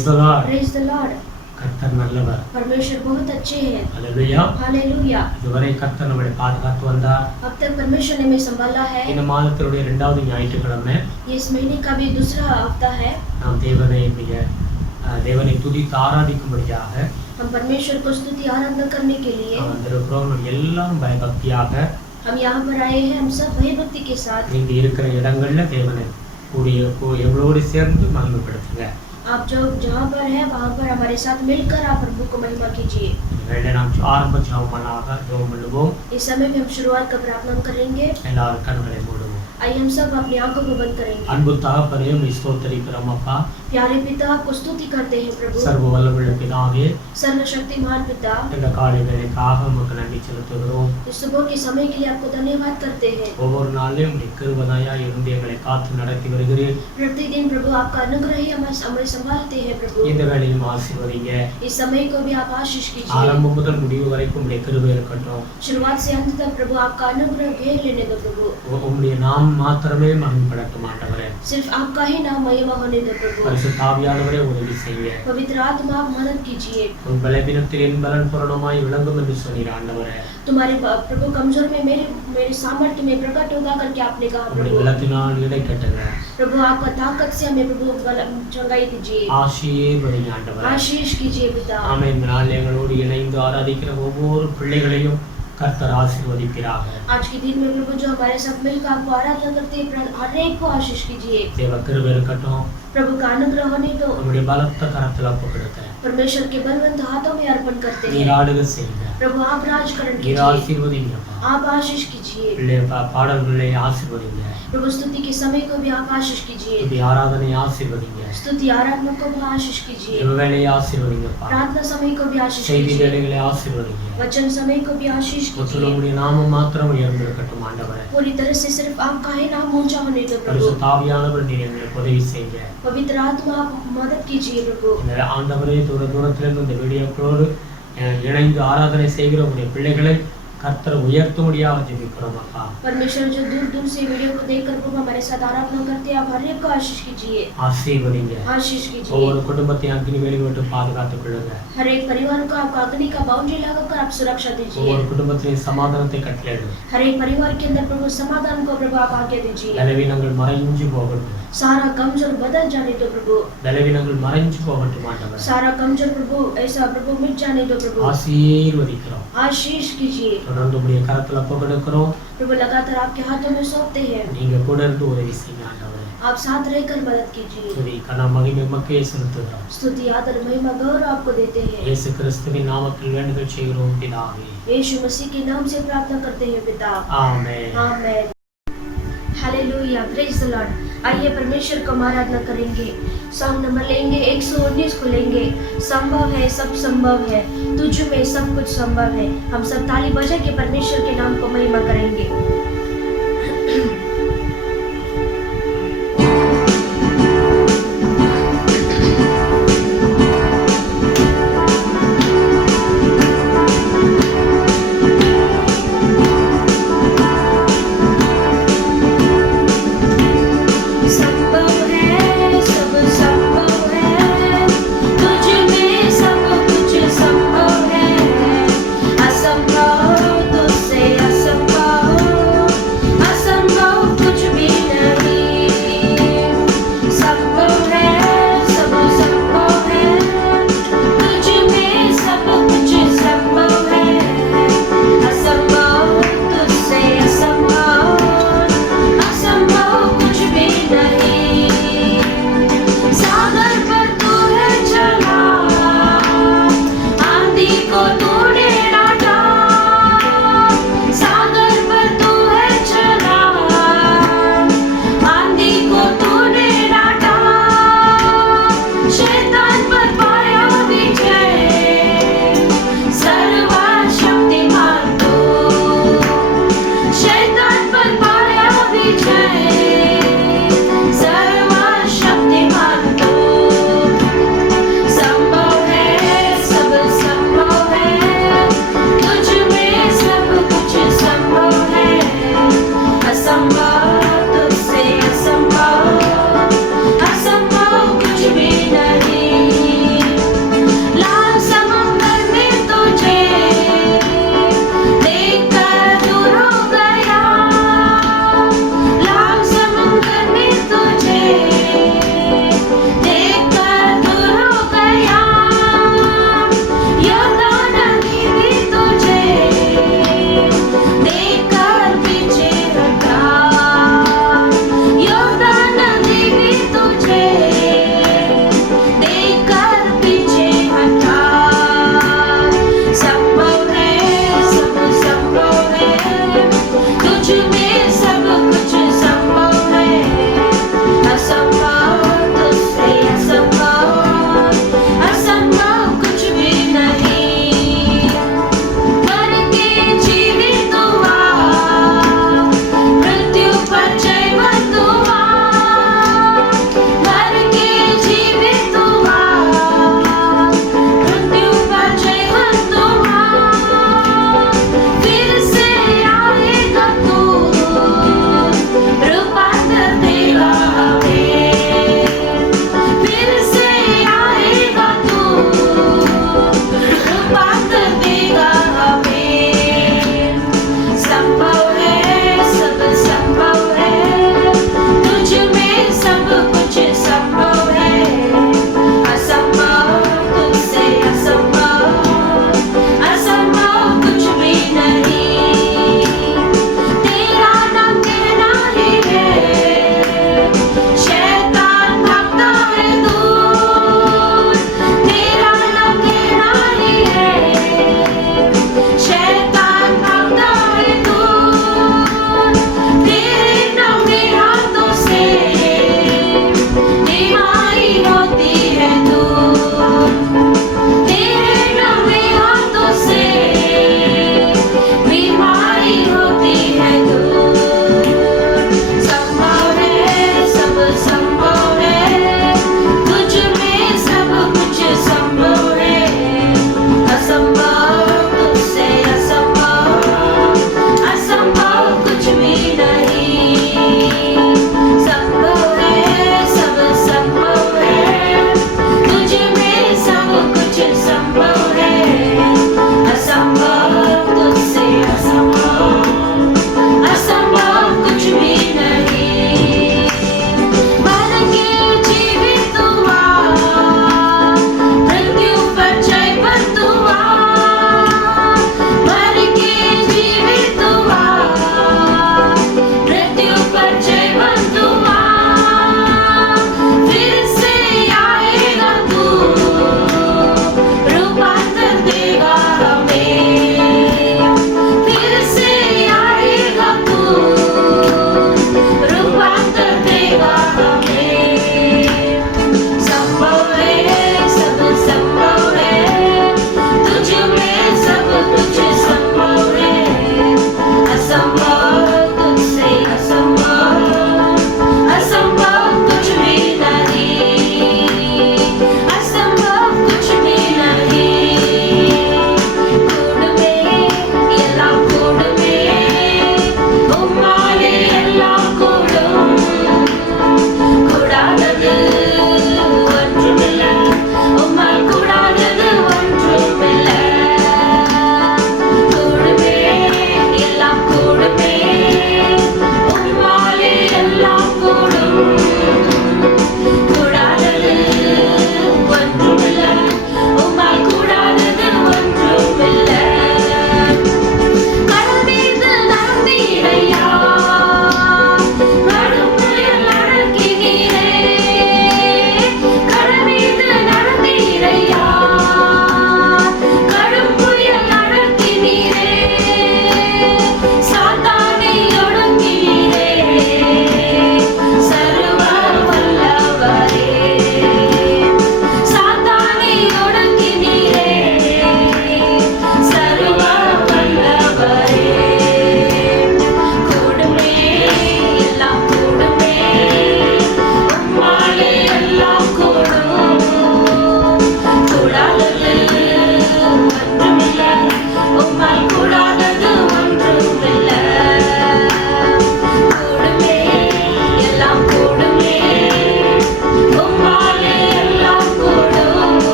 Praise the Lord. Praise the Lord. கர்த்தர் நல்லவர். परमेश्वर बहुत अच्छे हैं. Hallelujah. Hallelujah. இதுவரை கர்த்தர் நம்மை பாதுகாத்து வந்தார். अब तक परमेश्वर ने हमें संभाला है. இந்த மாதத்தினுடைய இரண்டாவது ஞாயிற்றுக்கிழமை इस महीने का भी दूसरा हफ्ता है. நாம் தேவனை துதித்து ஆராதிக்கும்படியாக हम परमेश्वर को स्तुति आराधना करने के लिए வந்திருக்கிறோம். எல்லாரும் பயபக்தியாக हम यहाँ पर आए हैं. हम सब भयभक्ति के साथ இங்க இருக்கிற இடங்கள்ல தேவனை எங்களோடு சேர்ந்து மகிமைப்படுத்துங்க. आप जो जहाँ पर है वहाँ पर हमारे साथ मिलकर आप प्रभु को महिमा कीजिए. நாம் ஆரம்ப ஜெபமாக ஜெபம் பண்ணுவோம். इस समय में हम शुरुआत का प्रार्थना करेंगे. எல்லாரும் கண்களை மூடுவோம். आइए हम सब अपनी आंखों को बंद करेंगे. அன்பு தகப்பனே உம்மை ஸ்தோத்திரிக்கிறோம் அப்பா. प्यारे पिता आपको स्तुति करते हैं प्रभु. सर्व वल्लभुள்ள பிதாவே सर्वशक्तिमान पिता இந்த காலை வேளைக்காக உமக்கு நன்றி செலுத்துகிறோம். इस सुबह के समय के लिए आपको धन्यवाद करते हैं. ஒவ்வொரு நாளும் உம்முடைய கிருபையா இருந்து எங்களை காத்து நடத்தி வருகிறீர். प्रतिदिन प्रभु आपका अनुग्रह ही हमें संभालते हैं प्रभु. இந்த வேளையும் ஆசீர்வதிங்க. इस समय को भी आप आशीष कीजिए. ஆரம்பம் முதல் முடிவு வரைக்கும் உம்முடைய கிருபை இருக்கட்டும். शुरुआत से अंत तक प्रभु आपका अनुग्रह घेर लेने दो प्रभु. உம்முடைய நாமம் மாத்திரமே மகிமைப்படட்டும் ஆண்டவரே. सिर्फ आपका ही नाम महिमा होने दो प्रभु. பரிசுத்த ஆவியானவரே உதவி செய்யுங்க. पवित्र आत्मा आप मदद कीजिए. உன் பலவீனத்தில் என் பலன் பூரணமாய் விளங்கும் என்று சொன்னீர் ஆண்டவரே. तुम्हारे प्रभु कमजोर में मेरे सामर्थ्य में प्रकट होगा करके आपने कहा உம்முடைய प्रभु. பலத்தினால் இடை கட்டுங்க. प्रभु आपका ताकत से हमें प्रभु चंगाई दीजिए. ஆசீர்வதிங்க ஆண்டவரே. आशीष कीजिए पिता. ஆமென். நாள் எங்களோடு இணைந்து ஆராதிக்கிற ஒவ்வொரு பிள்ளைகளையும் கர்த்தர் ஆசீர்வதிப்பாராக. आज के दिन में प्रभु जो हमारे साथ मिलकर आपको आराधना करते हैं हर एक को आशीष कीजिए. தேவ கிருபை இருக்கட்டும். प्रभु का अनुग्रह होने तो உம்முடைய பலத்த கரத்தில் ஒப்புக்கொடுக்கிறேன். परमेश्वर के बलवंत हाथों में अर्पण करते हैं. நீர் ஆளுகை செய்யுங்க. प्रभु आप राजकरण நீர் कीजिए. ஆசீர்வதிங்க. आप आशीष कीजिए. பாடல்களை ஆசீர்வதிங்க. प्रभु स्तुति के समय को भी आप आशीष कीजिए. துதி ஆராதனை ஆசீர்வதிங்க. स्तुति आराधना को भी आशीष कीजिए. வேலையை ஆசீர்வதிங்கப்பா. प्रार्थना समय को भी आशीष செய்தி कीजिए. வேலைகளை ஆசீர்வதிங்க. वचन समय को भी आशीष कीजिए. உம்முடைய நாமம் மாத்திரம் உயர்ந்திருக்கட்டும் ஆண்டவரே. पूरी तरह से सिर्फ आपका ही नाम ऊंचा होने दो प्रभु. பரிசுத்த ஆவியானவர் நீர் எங்களுக்கு உதவி செய்யுங்க. पवित्र आत्मा आप मदद कीजिए प्रभु. இந்த ஆண்டவரே தூரத்திலிருந்து இந்த வீடியோக்களோடு இணைந்து ஆராதனை செய்கிற உடைய பிள்ளைகளை கர்த்தர் உயர்த்தும்படியாக ஜெபிக்கிறோம் அப்பா. परमेश्वर जो दूर दूर से वीडियो को देखकर प्रभु हमारे साथ आराधना करते हैं आप हर एक को आशीष कीजिए. ஆசீர்வதிங்க. आशीष कीजिए. ஒவ்வொரு குடும்பத்தையும் அக்னி வேலி விட்டு பாதுகாத்துக் கொள்ளுங்க. हर एक परिवार को आपका अग्नि का बाउंड्री लगाकर आप सुरक्षा दीजिए. ஒவ்வொரு குடும்பத்தையும் சமாதானத்தை கட்டளையிடுங்க. हर एक परिवार के अंदर प्रभु समाधान को प्रभु आप आज्ञा दीजिए. பலவீனங்கள் மறைஞ்சு போகட்டும். सारा कमजोर बदल जाने दो प्रभु. பலவீனங்கள் மறைஞ்சு போகட்டும் ஆண்டவரே. सारा कमजोर प्रभु ऐसा प्रभु मिट जाने दो प्रभु. ஆசீர்வதிக்கிறோம். आशीष कीजिए. தொடர்ந்து உடைய கரத்துல ஒப்புக்கொடுக்கிறோம். प्रभु लगातार आपके हाथों में सौंपते हैं. நீங்க கூட இருந்து உதவி செய்யுங்க ஆண்டவரே. आप साथ रहकर मदद कीजिए. துதி கன மகிமை மக்களே செலுத்துகிறோம். स्तुति आदर महिमा गौरव आपको देते हैं. இயேசு கிறிஸ்துவின் நாமத்தில் வேண்டுதல் செய்கிறோம் பிதாவே. यीशु मसीह के नाम से प्रार्थना करते हैं पिता. आमेन. आमेन. हालेलुया. Praise the Lord. आइए परमेश्वर को आराधना करेंगे. सॉन्ग नंबर लेंगे 119 को लेंगे. संभव है सब संभव है तुझ में सब कुछ संभव है. हम सब ताली बजा के परमेश्वर के नाम को महिमा करेंगे. असंभव तुझसे असंभव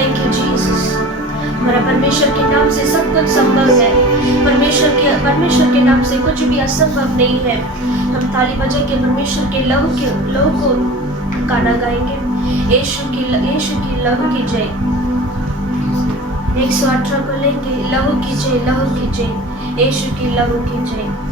थैंक यू जीसस। हमारा परमेश्वर के नाम से सब कुछ संभव है। परमेश्वर के नाम से कुछ भी असंभव नहीं है। हम ताली बजा के परमेश्वर के लहू को गाना गाएंगे। यीशु की लहू की जय। 118 को लेंगे, लहू की जय, लहू की जय, यीशु की लहू की जय।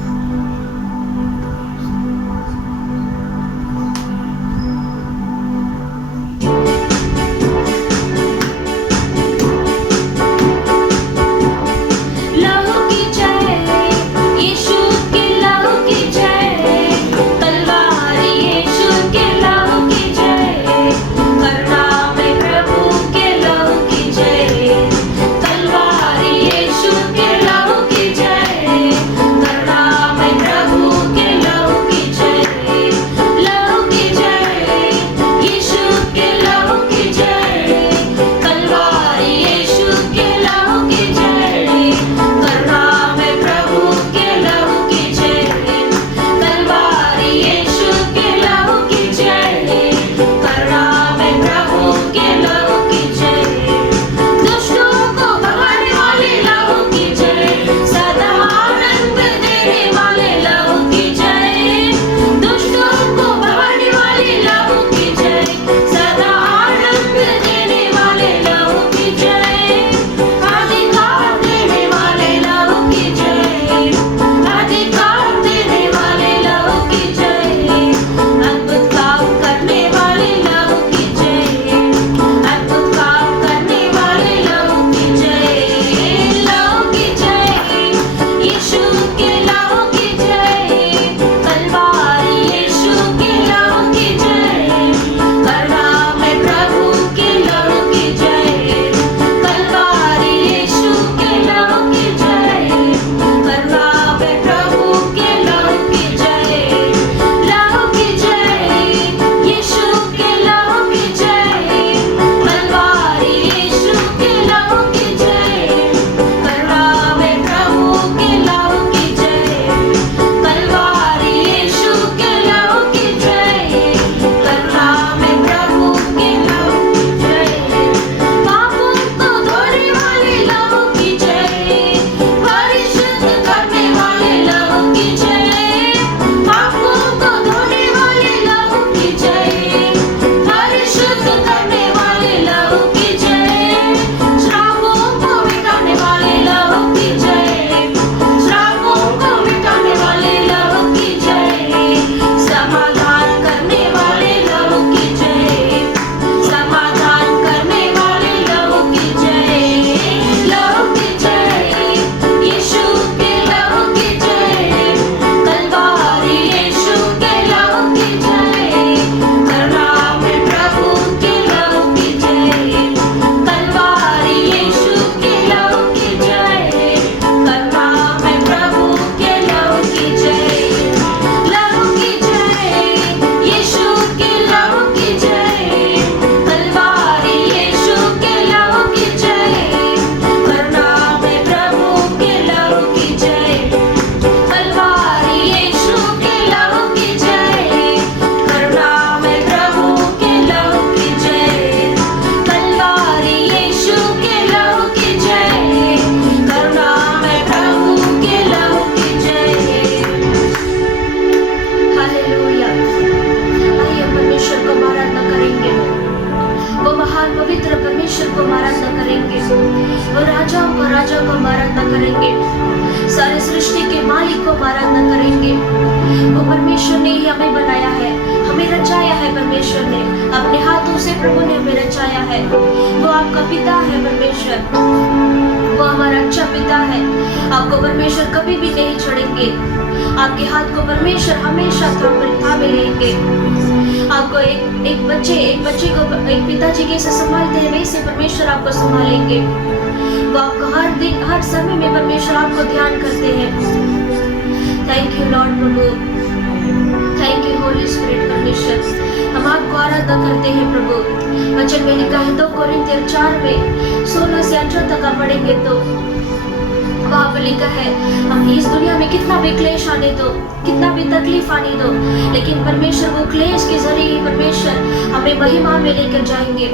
वहाँ पर लिखा है, हम इस दुनिया में कितना भी क्लेश आने दो, कितना भी तकलीफ आने दो, लेकिन परमेश्वर वो क्लेश के जरिए परमेश्वर हमें महिमा में लेकर जाएंगे।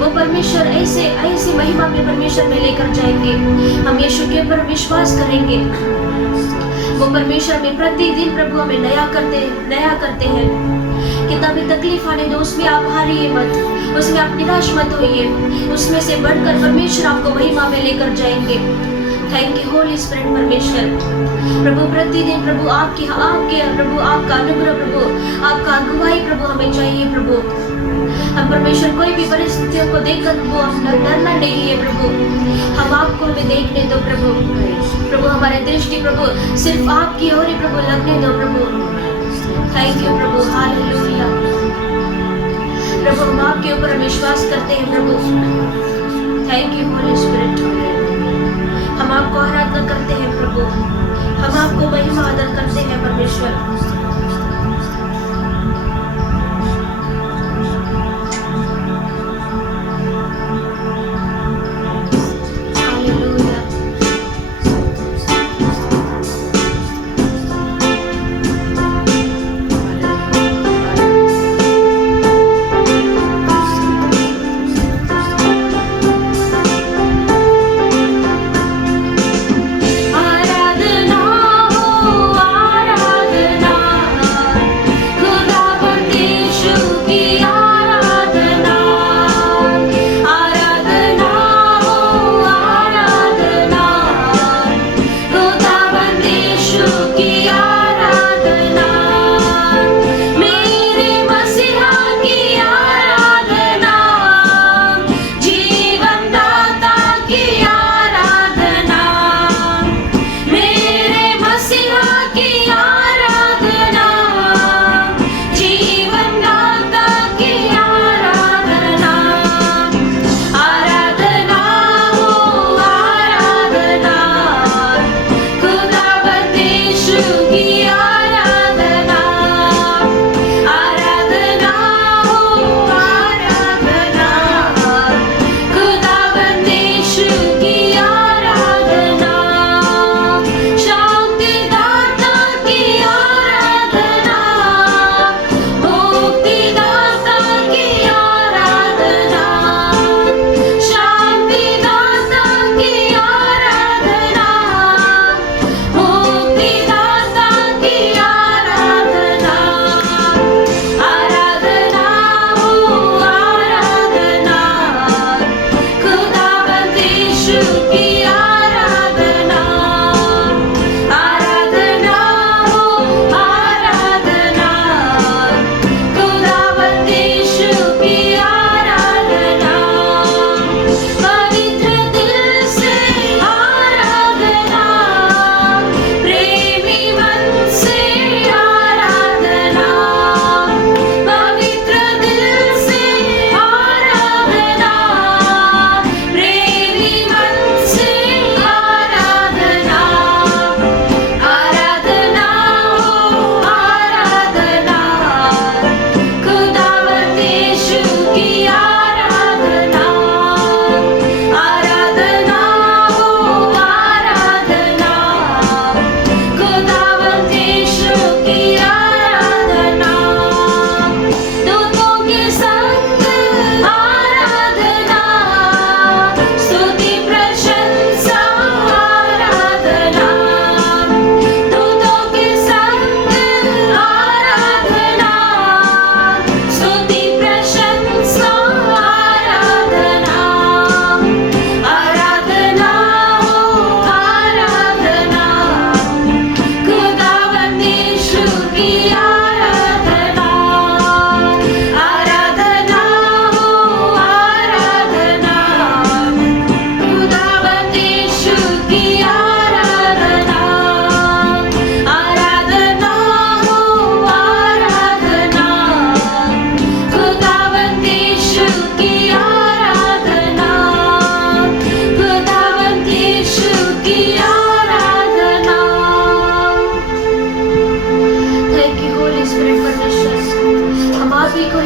वो परमेश्वर ऐसे ऐसे महिमा में परमेश्वर में लेकर जाएंगे। हम यीशु के ऊपर विश्वास करेंगे। वो परमेश्वर में प्रतिदिन प्रभु हमें नया करते हैं। कितना भी तकलीफ आने दो, उसमें आप हारिए मत, उसमें आप निराश मत होइए, उसमें से बढ़कर परमेश्वर आपको महिमा में लेकर जाएंगे। थैंक यू होली स्पिरिट परमेश्वर। प्रभु प्रतिदिन प्रभु आपके प्रभु आपका अनुग्रह, प्रभु आपका अगुवाई प्रभु हमें चाहिए। प्रभु हम परमेश्वर कोई भी परिस्थितियों को देखकर प्रभु हम डरना नहीं है। प्रभु हम आपको हमें देखने दो प्रभु हमारे दृष्टि प्रभु सिर्फ आपकी ओर ही प्रभु लगने दो प्रभु। थैंक यू प्रभु, हालेलुया। प्रभु हम आपके ऊपर विश्वास करते हैं प्रभु। Thank you holy spirit. हम आपको आराधना करते हैं प्रभु, हम आपको महिमा आदर करते हैं परमेश्वर।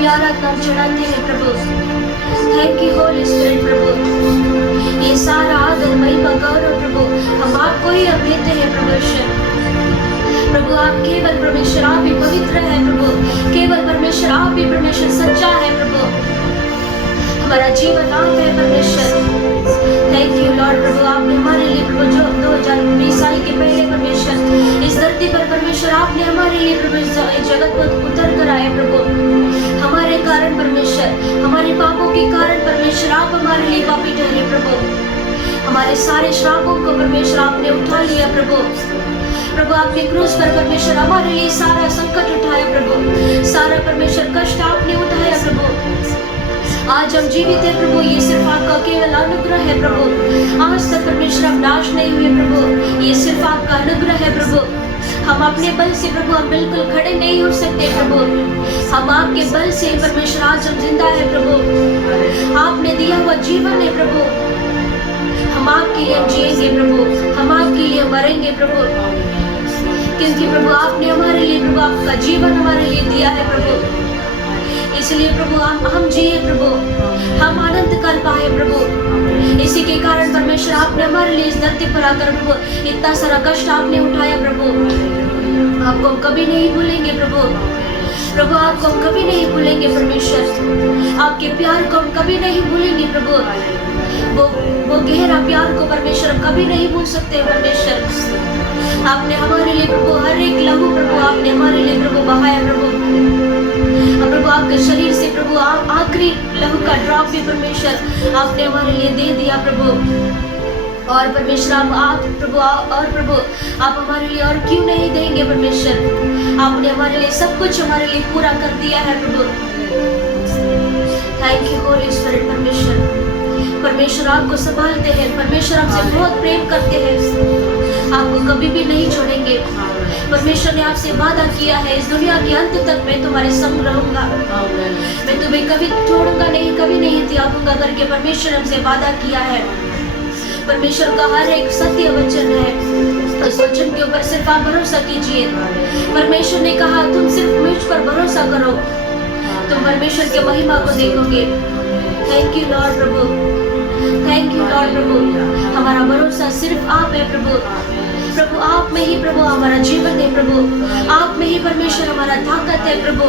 आराधना चढ़ाते हैं प्रभु। थैंक यू होली स्पिरिट प्रभु। ये सारा आदर महिमा गौरव प्रभु हम आपको ही हम देते हैं परमेश्वर। प्रभु आप केवल परमेश्वर आप ही पवित्र है प्रभु, केवल परमेश्वर आप ही परमेश्वर सच्चा है प्रभु, हमारा जीवन आप है परमेश्वर। थैंक यू लॉर्ड प्रभु, आपने हमारे लिए प्रभु जो 2020 साल के पहले परमेश्वर इस धरती पर परमेश्वर आपने हमारे लिए प्रभु जगत को उतर कर आए प्रभु, हमारे कारण परमेश्वर, हमारे पापों के कारण परमेश्वर आप हमारे लिए पापी ठहरे प्रभु, हमारे सारे श्रापों को परमेश्वर आपने उठा लिया प्रभु। प्रभु आपने क्रूस पर परमेश्वर हमारे लिए सारा संकट उठाया प्रभु, सारा परमेश्वर कष्ट आपने उठाया प्रभु। आज हम जीवित है प्रभु, ये सिर्फ आपका केवल अनुग्रह है प्रभु। आज तक परमेश्वर हम नाश नहीं हुए प्रभु, ये सिर्फ आपका अनुग्रह है प्रभु। हम अपने बल से प्रभु हम बिल्कुल खड़े नहीं हो सकते प्रभु, हम आपके बल से परमेश्वर आज हम जिंदा है प्रभु, आपने दिया हुआ जीवन है प्रभु, हम आपके लिए जिएंगे प्रभु, हम आपके लिए मरेंगे प्रभु, क्योंकि प्रभु आपने हमारे लिए प्रभु आपका जीवन हमारे लिए दिया है प्रभु। इसलिए प्रभु हम जिए प्रभु, हम आनंद कर पाए प्रभु। इसी के कारण परमेश्वर आपने हमारे लिए इस धरती पर आकर प्रभु इतना सारा कष्ट आपने उठाया प्रभु। आपको हम कभी नहीं भूलेंगे प्रभु, प्रभु आपको हम कभी नहीं भूलेंगे परमेश्वर, आपके प्यार को हम कभी नहीं भूलेंगे प्रभु। वो गहरा प्यार को परमेश्वर हम कभी नहीं भूल सकते परमेश्वर। आपने हमारे लिए प्रभु हर एक लहू प्रभु आपने हमारे लिए प्रभु बहाया प्रभु, प्रभु आपके शरीर से प्रभु आखिरी लहू का ड्रॉप भी परमेश्वर आपने हमारे लिए दे दिया प्रभु। और परमेश्वर आप प्रभु और प्रभु आप हमारे लिए और क्यों नहीं देंगे परमेश्वर, आपने हमारे लिए सब कुछ हमारे लिए पूरा कर दिया है प्रभु। थैंक यू होली स्पिरिट परमेश्वर, परमेश्वर आपको संभालते हैं, परमेश्वर आपसे बहुत प्रेम करते हैं, आपको कभी भी नहीं छोड़ेंगे। परमेश्वर ने आपसे वादा किया है इस दुनिया के अंत तक मैं तुम्हारे संग रहूंगा, मैं तुम्हें कभी छोड़ूंगा नहीं, कभी नहीं त्यागूंगा करके परमेश्वर हमसे वादा किया है। परमेश्वर का हर एक सत्य वचन है, उस वचन के ऊपर सिर्फ आप भरोसा कीजिए। परमेश्वर ने कहा तुम सिर्फ मुझ पर भरोसा करो, तुम परमेश्वर के महिमा को देखोगे। थैंक यू लॉर्ड प्रभु, थैंक यू लॉर्ड प्रभु, हमारा भरोसा सिर्फ आप है प्रभु। प्रभु आप में ही प्रभु हमारा जीवन है प्रभु, आप में ही परमेश्वर हमारा ताकत है प्रभु,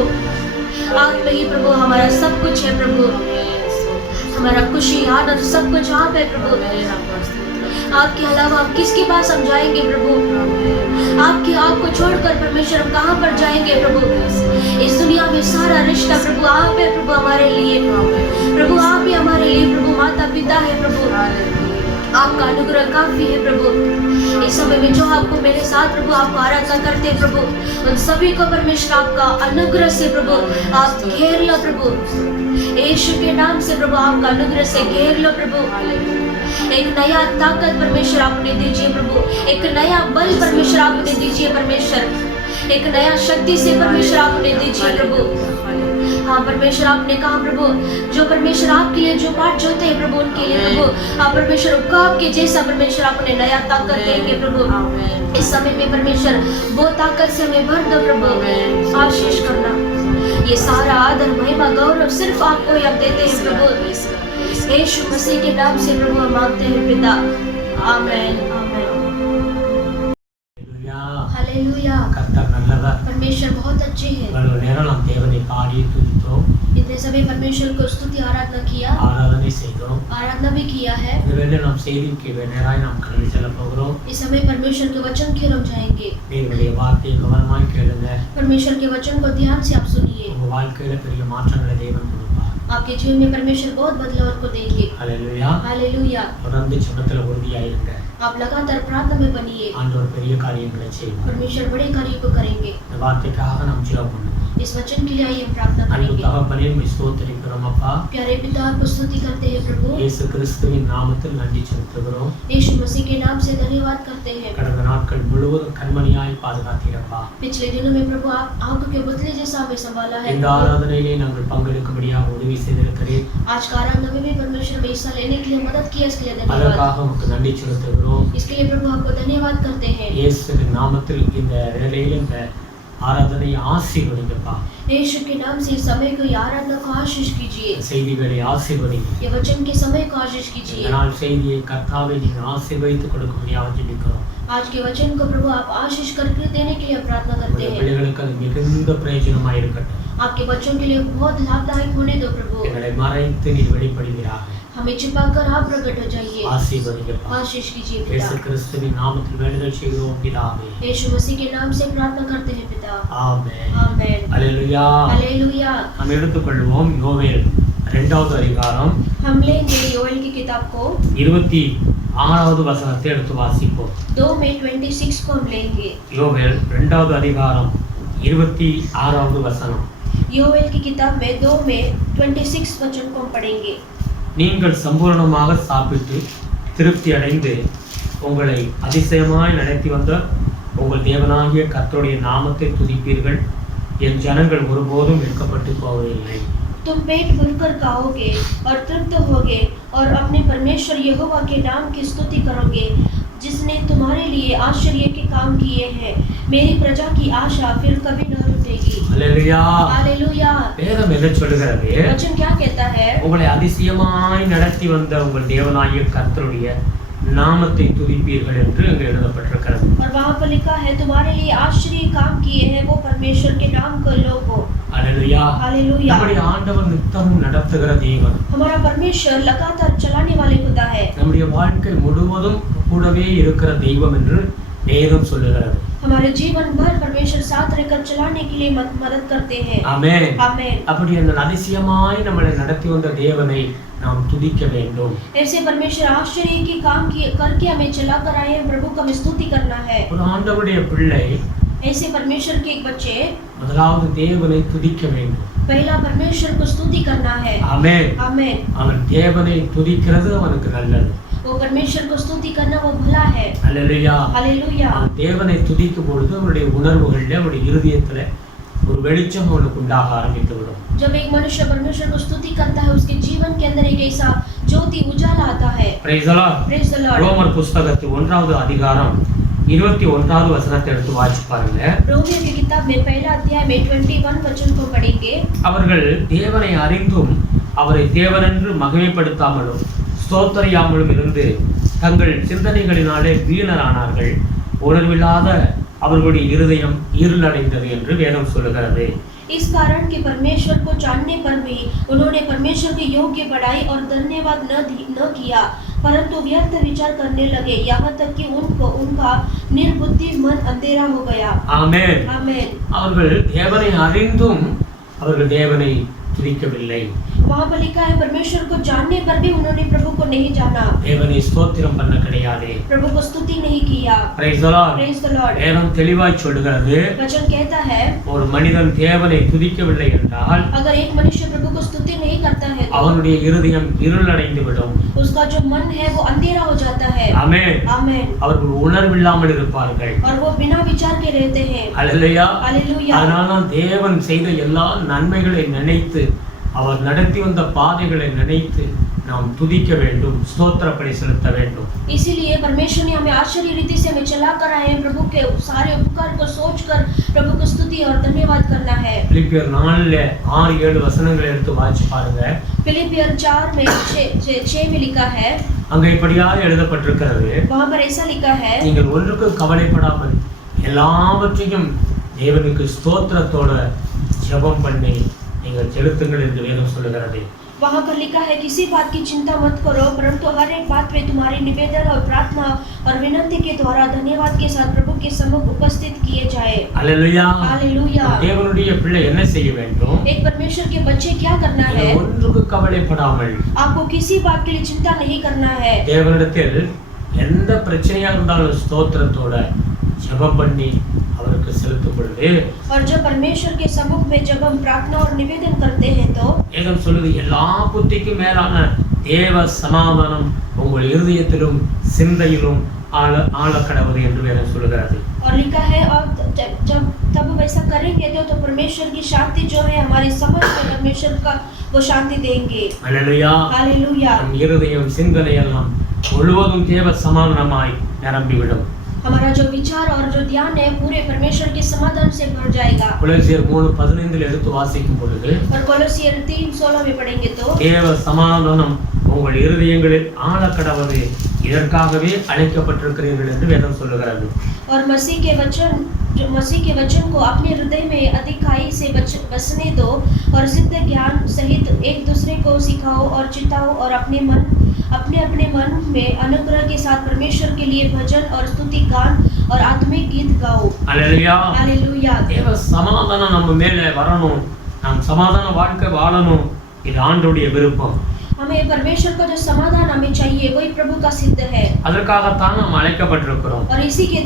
आप में ही प्रभु हमारा सब कुछ है प्रभु, हमारा खुशी आनंद सब कुछ आप है प्रभु। आपके अलावा हम किसके पास हम जाएंगे प्रभु, आपको छोड़कर परमेश्वर हम कहाँ पर जाएंगे प्रभु। इस दुनिया में सारा रिश्ता प्रभु आप है प्रभु हमारे लिए, प्रभु आप ही हमारे लिए प्रभु माता पिता है प्रभु, आपका अनुग्रह काफी है प्रभु। इस समय में जो आपको मेरे साथ प्रभु आपको आराधना करते हैं प्रभु, उन सभी को परमेश्वर आपका अनुग्रह से प्रभु आप घेर लो प्रभु, यीशु के नाम से प्रभु आपका अनुग्रह से घेर लो प्रभु। एक नया ताकत परमेश्वर आपने दीजिए प्रभु, एक नया बल परमेश्वर आपने दीजिए परमेश्वर, एक नया शक्ति से परमेश्वर आपने दीजिए प्रभु। हाँ परमेश्वर आपने कहा प्रभु जो परमेश्वर आपके लिए जो बाट जोते हैं प्रभु उनके लिए प्रभु आप परमेश्वर उकाब के जैसा परमेश्वर आपने नया ताकत देंगे प्रभु। इस समय में परमेश्वर वो ताकत से हमें भर दो प्रभु, आशीष करना। ये सारा आदर महिमा गौरव सिर्फ आपको ही हम देते हैं प्रभु, यीशु मसीह के नाम से प्रभु हम मांगते हैं पिता, आमेन आमेन। हालेलुया। परमेश्वर बहुत अच्छे हैं। इतने समय परमेश्वर को स्तुति आराधना किया, आराधना भी किया है। इस समय परमेश्वर के वचन की ओर हम जाएंगे। परमेश्वर के वचन को ध्यान से आप सुनिए, आपके जीवन में परमेश्वर बहुत बदलाव को देंगे। Hallelujah hallelujah. आप लगातार प्रार्थना में बनिए, परमेश्वर बड़े कार्य को करेंगे। इस वचन के लिए आइए हम प्रार्थना करेंगे। प्यारे पिता आपको स्तुति करते हैं प्रभु, यीशु क्रिस्तुविन नामத்தில் நன்றி செலுத்துகிறோம்। यीशु मसीह के नाम से धन्यवाद करते हैं। கடந்த நாட்கள் முழுவதும் கண்மணியாய் பாதுகாத்தீரப்பா। पिछले दिनों में प्रभु आप आंखों के पुतले जैसा हमें संभाला है। இந்த ஆராதனையிலே நாங்கள் பங்கெடுக்கும்படியாக உதவி செய்திருக்கிறீர்। आज का आराधना में भी परमेश्वर में हिस्सा लेने के लिए मदद किया, इसके लिए धन्यवाद। அதற்காக உமக்கு நன்றி செலுத்துகிறோம்। इसके लिए प्रभु आपको धन्यवाद करते हैं। இயேசுவின் நாமத்தில் இந்த வேளையிலே இந்த ஆராதனை ஆசீர்வதிங்கப்பா. यीशु के नाम से इस समय को आराधना को आशीष कीजिए, செய்திகளை ஆசீர்வதிங்க. ये वचन के समय को आशीष இந்த कीजिए। நாள் செய்தியை கர்த்தாவே நீங்க ஆசீர்வதித்து கொடுக்கும்படியாக ஜெபிக்கிறோம். आज के वचन को प्रभु आप आशीष करके देने के लिए प्रार्थना करते உங்களுடைய हैं। பிள்ளைகளுக்கு அது மிகுந்த பிரயோஜனமாக இருக்கட்டும். आपके बच्चों के लिए बहुत लाभदायक होने दो प्रभु। எங்களை மறைத்து நீர் வெளிப்படுவீராக. हमें छिपाकर आप प्रकट हो जाइए, ஆசீர்வதிங்கப்பா. आशीष कीजिए இயேசு पिता। கிறிஸ்துவின் நாமத்தில் வேண்டுதல் செய்கிறோம் பிதாவே. यीशु मसीह के नाम से प्रार्थना करते हैं पिता, ஆமென். आमेन। அல்லேலூயா. हालेलुया। நாம் எடுத்துக்கொள்வோம் யோவேல் 2வது அதிகாரம் हम लेंगे योएल की किताब को 26வது வசனத்தை எடுத்து வாசிப்போம். 2 में 26 को हम लेंगे। யோவேல் 2வது அதிகாரம் 26வது வசனம். योएल की किताब में 2 में 26 वचन को हम पढ़ेंगे। நீங்கள் சம்பூரணமாக சாப்பிட்டு திருப்தி அடைந்து உங்களை அதிசயமாய் நடத்தி வந்த உங்கள் தேவனாகிய கர்த்தருடைய நாமத்தை துதிப்பீர்கள். என் ஜனங்கள் ஒருபோதும் வெட்கப்பட்டு போவதில்லை. तुम पेट भरकर खाओगे और तृप्त होगे और अपने परमेश्वर यहोवा के नाम की स्तुति करोगे, जिसने तुम्हारे लिए आश्चर्य के काम किए हैं। मेरी प्रजा की आशा फिर कभी न रुकेगी। அல்லேலூயா. हालेलुया। வேதம் என்ன சொல்லுகிறது? वचन क्या कहता है? உங்களை அதிசயமாய் நடத்தி வந்த உங்கள் தேவனாகிய கர்த்தருடைய நாமத்தை துதிப்பீர்கள் என்று அங்கு எழுதப்பட்டிருக்கிறது. और वहाँ पर लिखा है तुम्हारे लिए आश्चर्य काम किए हैं, वो परमेश्वर के नाम को लोगो। அல்லேலூயா. हालेलुया। நம்முடைய ஆண்டவர் நித்தமும் நடத்துகிற தேவன். हमारा परमेश्वर लगातार चलाने वाले खुदा है। நம்முடைய வாழ்க்கை முழுவதும் கூடவே இருக்கிற தெய்வம் என்று வேதம் சொல்லுகிறது. हमारे जीवन भर परमेश्वर साथ रहकर चलाने के लिए मदद करते हैं। ஆமென். आमेन। அப்படி அந்த அதிசயமாய் நம்மளை நடத்தி வந்த தேவனை நாம் துதிக்க வேண்டும். ऐसे परमेश्वर आश्चर्य की काम करके हमें चला कर आए हैं, प्रभु का हमें स्तुति करना है। ஒரு ஆண்டவருடைய பிள்ளை ऐसे परमेश्वर के एक बच्चे முதலாவது தேவனை துதிக்க வேண்டும். पहला परमेश्वर को स्तुति करना है। ஆமென். आमेन। அவன் தேவனை துதிக்கிறது அவனுக்கு நல்லது. वो परमेश्वर को स्तुति करना वो भला है। அல்லேலூயா. हालेलुया। அவன் தேவனை துதிக்கும் பொழுது அவனுடைய உணர்வுகளில் அவனுடைய இருதயத்தில் ஒரு வெளிச்சம் அவனுக்கு உண்டாக ஆரம்பித்துவிடும். जब एक मनुष्य परमेश्वर को स्तुति करता है, उसके जीवन के अंदर एक ऐसा ज्योति उजाला आता है। Praise the Lord. Praise the Lord। ரோமர் புஸ்தகத்தில் 1வது அதிகாரம் 21வது வசனத்தை எடுத்து வாசிச்சு பாருங்க. रोमियो की किताब में पहला अध्याय में 21 वचन को पढ़ेंगे। அவர்கள் தேவனை அறிந்தும் அவரை தேவனென்று மகிமைப்படுத்தாமலும் ஸ்தோத்தரியாமலும் இருந்து தங்கள் சிந்தனைகளினாலே வீணரானார்கள். உணர்வில்லாத அவர்களுடைய இருதயம் இருளடைந்தது என்று வேதம் சொல்லுகிறது. इस कारण कि परमेश्वर को जानने पर भी उन्होंने परमेश्वर के योग्य बढ़ाई और धन्यवाद न किया, परंतु व्यर्थ विचार करने लगे, यहाँ तक कि उनका निर्बुद्धि मन अंधेरा हो गया। ஆமென். आमेन। அவர்கள் தேவனை அறிந்தும் அவர்கள் தேவனை துதிக்கவில்லை. वहाँ पर लिखा है परमेश्वर को जानने पर भी उन्होंने प्रभु को नहीं जाना, தேவனை ஸ்தோத்திரம் பண்ண கிடையாது. प्रभु को स्तुति नहीं किया। Praise the Lord. Praise the Lord। வேதம் தெளிவாய் சொல்லுகிறது, वचन कहता है ஒரு மனிதன் தேவனை துதிக்கவில்லை என்றால் अगर एक मनुष्य प्रभु को स्तुति नहीं करता है तो அவனுடைய இருதயம் இருளடைந்து விடும். उसका जो मन है वो अंधेरा हो जाता है। ஆமென். आमेन। அவர்கள் உணர்வில்லாமல் இருப்பார்கள். और वो बिना विचार के रहते हैं। அல்லேலூயா. हालेलुया। அதனால தேவன் செய்த எல்லா நன்மைகளை நினைத்து அவர் நடத்தி வந்த பாதைகளை நினைத்து நாம் துதிக்க வேண்டும், ஸ்தோத்திரப்பலி செலுத்த வேண்டும். इसीलिए परमेश्वर ने हमें आश्चर्य रीति से हमें चला कर आए हैं, प्रभु के सारे उपकार को सोचकर प्रभु को स्तुति और धन्यवाद करना है। பிலிப்பியர் 4:6-7 வசனங்களை எடுத்து வாசிச்சு பாருங்க. फिलिपियर 4 में 6 में लिखा है, அங்க இப்படியாக எழுதப்பட்டிருக்கிறது, वहाँ पर ऐसा लिखा है, நீங்கள் ஒன்றுக்கு கவலைப்படாமல் எல்லாவற்றையும் தேவனுக்கு ஸ்தோத்திரத்தோட ஜெபம் பண்ணி நீங்கள் செலுத்துங்கள் என்று வேதம் சொல்லுகிறது. वहाँ पर लिखा है किसी बात की चिंता मत करो, परंतु हर एक बात में तुम्हारी निवेदन और प्रार्थना और विनती के द्वारा धन्यवाद के साथ प्रभु के सम्मुख उपस्थित किए जाए। அல்லேலூயா. हालेलुया। தேவனுடைய பிள்ளை என்ன செய்ய வேண்டும்? एक परमेश्वर के बच्चे क्या करना है? நீங்கள் ஒன்றுக்கு கவலைப்படாமல் आपको किसी बात के लिए चिंता नहीं करना है। தேவனிடத்தில் எந்த பிரச்சனையா இருந்தாலும் ஸ்தோத்திரத்தோட ஜெபம் பண்ணி அவருக்கு செலுத்தும் பொழுது और जब परमेश्वर के सम्मुख में जब हम प्रार्थना और निवेदन करते हैं तो வேதம் சொல்லுது, எல்லா புத்திக்கும் மேலான தேவ சமாதானம் உங்கள் இருதயத்திலும் சிந்தையிலும் ஆள கடவுது என்று வேதம் சொல்லுகிறது. और लिखा है और जब तब वैसा करेंगे तो परमेश्वर की शांति जो है हमारी समझ में परमेश्वर का वो शांति देंगे। அல்லேலூயா. हालेलुया। நம் இருதயம் சிந்தனை எல்லாம் முழுவதும் தேவ சமாதானமாய் நிரம்பிவிடும். हमारा जो विचार और जो ध्यान है पूरे परमेश्वर के समाधान से भर जाएगा। கொலோசியர் 3:15 எடுத்து வாசிக்கும் பொழுது और कोलोसियर 3:16 में पढ़ेंगे तो தேவ சமாதானம் உங்கள் இருதயங்களில் ஆழக்கடவது இதற்காகவே அழைக்கப்பட்டிருக்கிறீர்கள் என்று வேதம் சொல்லுகிறது. और मसीह के वचन को अपने हृदय में अधिकाई से बसने दो और सिद्ध ज्ञान सहित एक दूसरे को सिखाओ और चिताओ और अपने मन में अनुग्रह के साथ परमेश्वर के लिए भजन और स्तुति गान और आत्मिक गीत गाओ। அல்லேலூயா. हालेलुया। தேவ சமாதானம் நம்ம மேலே வரணும், நாம் சமாதான வாழ்க்கை வாழணும். இது ஆண்டவருடைய விருப்பம். हमें परमेश्वर का जो समाधान हमें चाहिए वही प्रभु का सिद्ध है। அதற்காகத்தான் நாம் அழைக்கப்பட்டிருக்கிறோம். और इसी के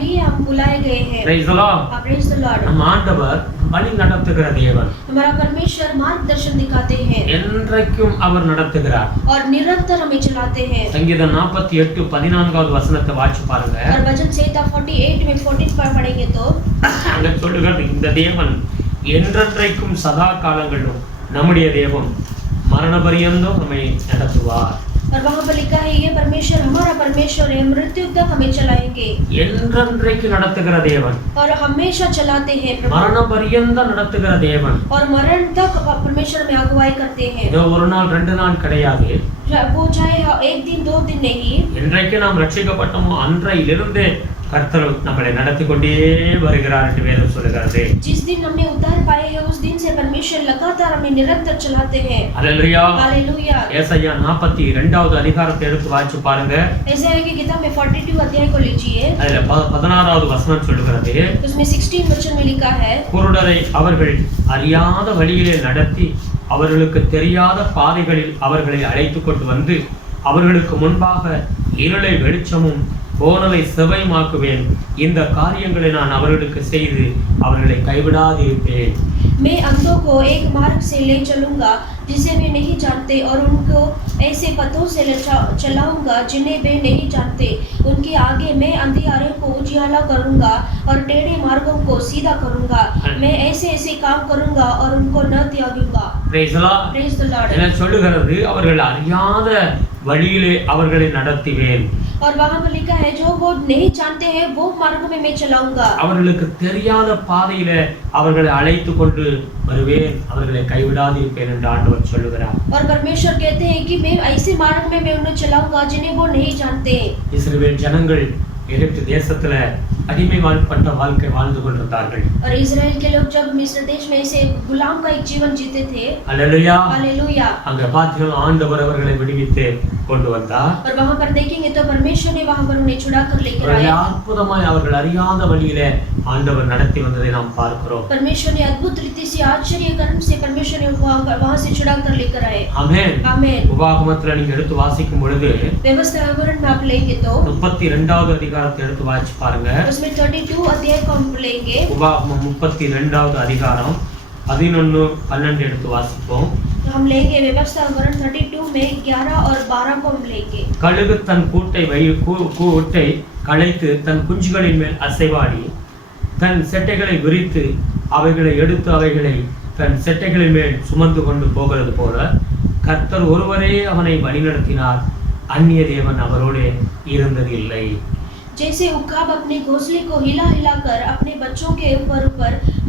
लिए हम बुलाए गए हैं। Praise the Lord. Praise the Lord। நம்ம ஆண்டவர் வழி நடத்துகிற தேவன். हमारा परमेश्वर मार्गदर्शन दिखाते हैं। என்றைக்கும் அவர் நடத்துகிறார். और निरंतर हमें चलाते हैं। சங்கீதம் 48:14வது வசனத்தை வாசிச்சு பாருங்க. और भजन संहिता 48 में 14 पर पढ़ेंगे तो அங்க சொல்லுகிறது, இந்த தேவன் என்றென்றைக்கும் சதா காலங்களிலும் நம்முடைய தேவன் மரண பரியந்தம் நம்மை நடத்துவார். और वहाँ पर लिखा है ये परमेश्वर हमारा परमेश्वर है, मृत्यु तक हमें चलाएंगे। என்றென்றைக்கு நடத்துகிற தேவன், और हमेशा चलाते हैं प्रभु। மரண பரியந்தம் நடத்துகிற தேவன். और मरण तक परमेश्वर में अगुवाई करते हैं। இதோ ஒரு நாள் 2 நாள் கிடையாது. वो चाहे 1 दिन 2 दिन नहीं, என்றைக்கு நாம் ரட்சிக்கப்பட்டோமோ அன்றையிலிருந்து கர்த்தர் நம்மளை நடத்தி கொண்டே வருகிறார் என்று வேதம் சொல்லுகிறது. जिस दिन हमने उद्धार पाए हैं उस दिन से परमेश्वर लगातार हमें निरंतर चलाते हैं। हालेलुया। हालेलुया। ஏசாயா 42வது அதிகாரத்தை எடுத்து வாசிச்சு பாருங்க. ஏசாயா की किताब में 42 अध्याय को लीजिए। அதுல 16வது வசனம் சொல்லுகிறது, उसमें 16 वचन में लिखा है, குருடரை அவர்கள் அறியாத வழியிலே நடத்தி அவர்களுக்கு தெரியாத பாதைகளில் அவர்களை அழைத்து கொண்டு வந்து அவர்களுக்கு முன்பாக இருளை வெளிச்சமும் கோணலை செவ்வையுமாக்குவேன். இந்த காரியங்களை நான் அவர்களுக்கு செய்து அவர்களை கைவிடாதிருப்பேன். मैं अंधों को एक मार्ग से ले चलूंगा जिसे वे नहीं जानते और उनको ऐसे पथों से चलाऊंगा जिन्हें वे नहीं जानते। उनके आगे मैं अंधियारे को उजियाला करूंगा और टेढ़े मार्गों को सीधा करूंगा। मैं ऐसे काम करूंगा और उनको न त्यागूंगा। Praise the Lord. Praise the Lord। என்ன சொல்லுகிறது, அவர்கள் அறியாத வழியிலே அவர்களை நடத்துவேன். और वहाँ पर लिखा है जो वो नहीं जानते हैं वो मार्ग में मैं चलाऊंगा। அவர்களுக்கு தெரியாத பாதையிலே அவர்களை அழைத்து கொண்டு வருவேன், அவர்களை கைவிடாதிருப்பேன் என்று ஆண்டவர் சொல்லுகிறார். और परमेश्वर कहते हैं कि मैं ऐसे मार्ग में मैं उन्हें चलाऊंगा जिन्हें वो नहीं जानते। இஸ்ரவேல் ஜனங்கள் எகிப்து தேசத்துல அடிமைப்பட்ட வாழ்க்கை வாழ்ந்து கொண்டிருந்தார்கள். और इजराइल के लोग जब मिस्र देश में ऐसे गुलाम का एक जीवन जीते थे। हालेलुया। हालेलुया। அங்க பாத்தீங்கன்னா ஆண்டவர் அவர்களை விடுவித்து கொண்டு வந்தார். और वहां पर देखेंगे तो परमेश्वर ने वहां पर उन्हें छुड़ा कर लेकर आया। அற்புதமாய் அவர்கள் அறியாத வழியிலே ஆண்டவர் நடத்தி வந்ததை நாம் பார்க்கிறோம். परमेश्वर ने अद्भुत रीति से आश्चर्य कर्म से परमेश्वर ने वहां से छुड़ा कर लेकर आए। ஆமென்। आमेन। உபாகமத்துல நீங்க எடுத்து வாசிக்கும் பொழுது व्यवस्था विवरण में आप लेंगे तो 32வது அதிகாரத்தை எடுத்து வாசிச்சு பாருங்க. उसमें 32 अध्याय को हम लेंगे। உபாகமம் 32வது அதிகாரம் 11, 12 எடுத்து வாசிப்போம். हम लेंगे व्यवस्था विवरण 32 में 11 और 12 को हम लेंगे। கழுகு தன் கூட்டை களைத்து தன் குஞ்சுகளின் மேல் அசைவாடி தன் செட்டைகளை விரித்து அவைகளை எடுத்து அவைகளை தன் செட்டைகளின் மேல் சுமந்து கொண்டு போகிறது போல கர்த்தர் ஒருவரே அவனை வழிநடத்தினார், அந்நிய தேவன் அவரோடு இருந்ததில்லை. जैसे उकाब अपने घोंसले को हिला हिलाकर अपने बच्चों के ऊपर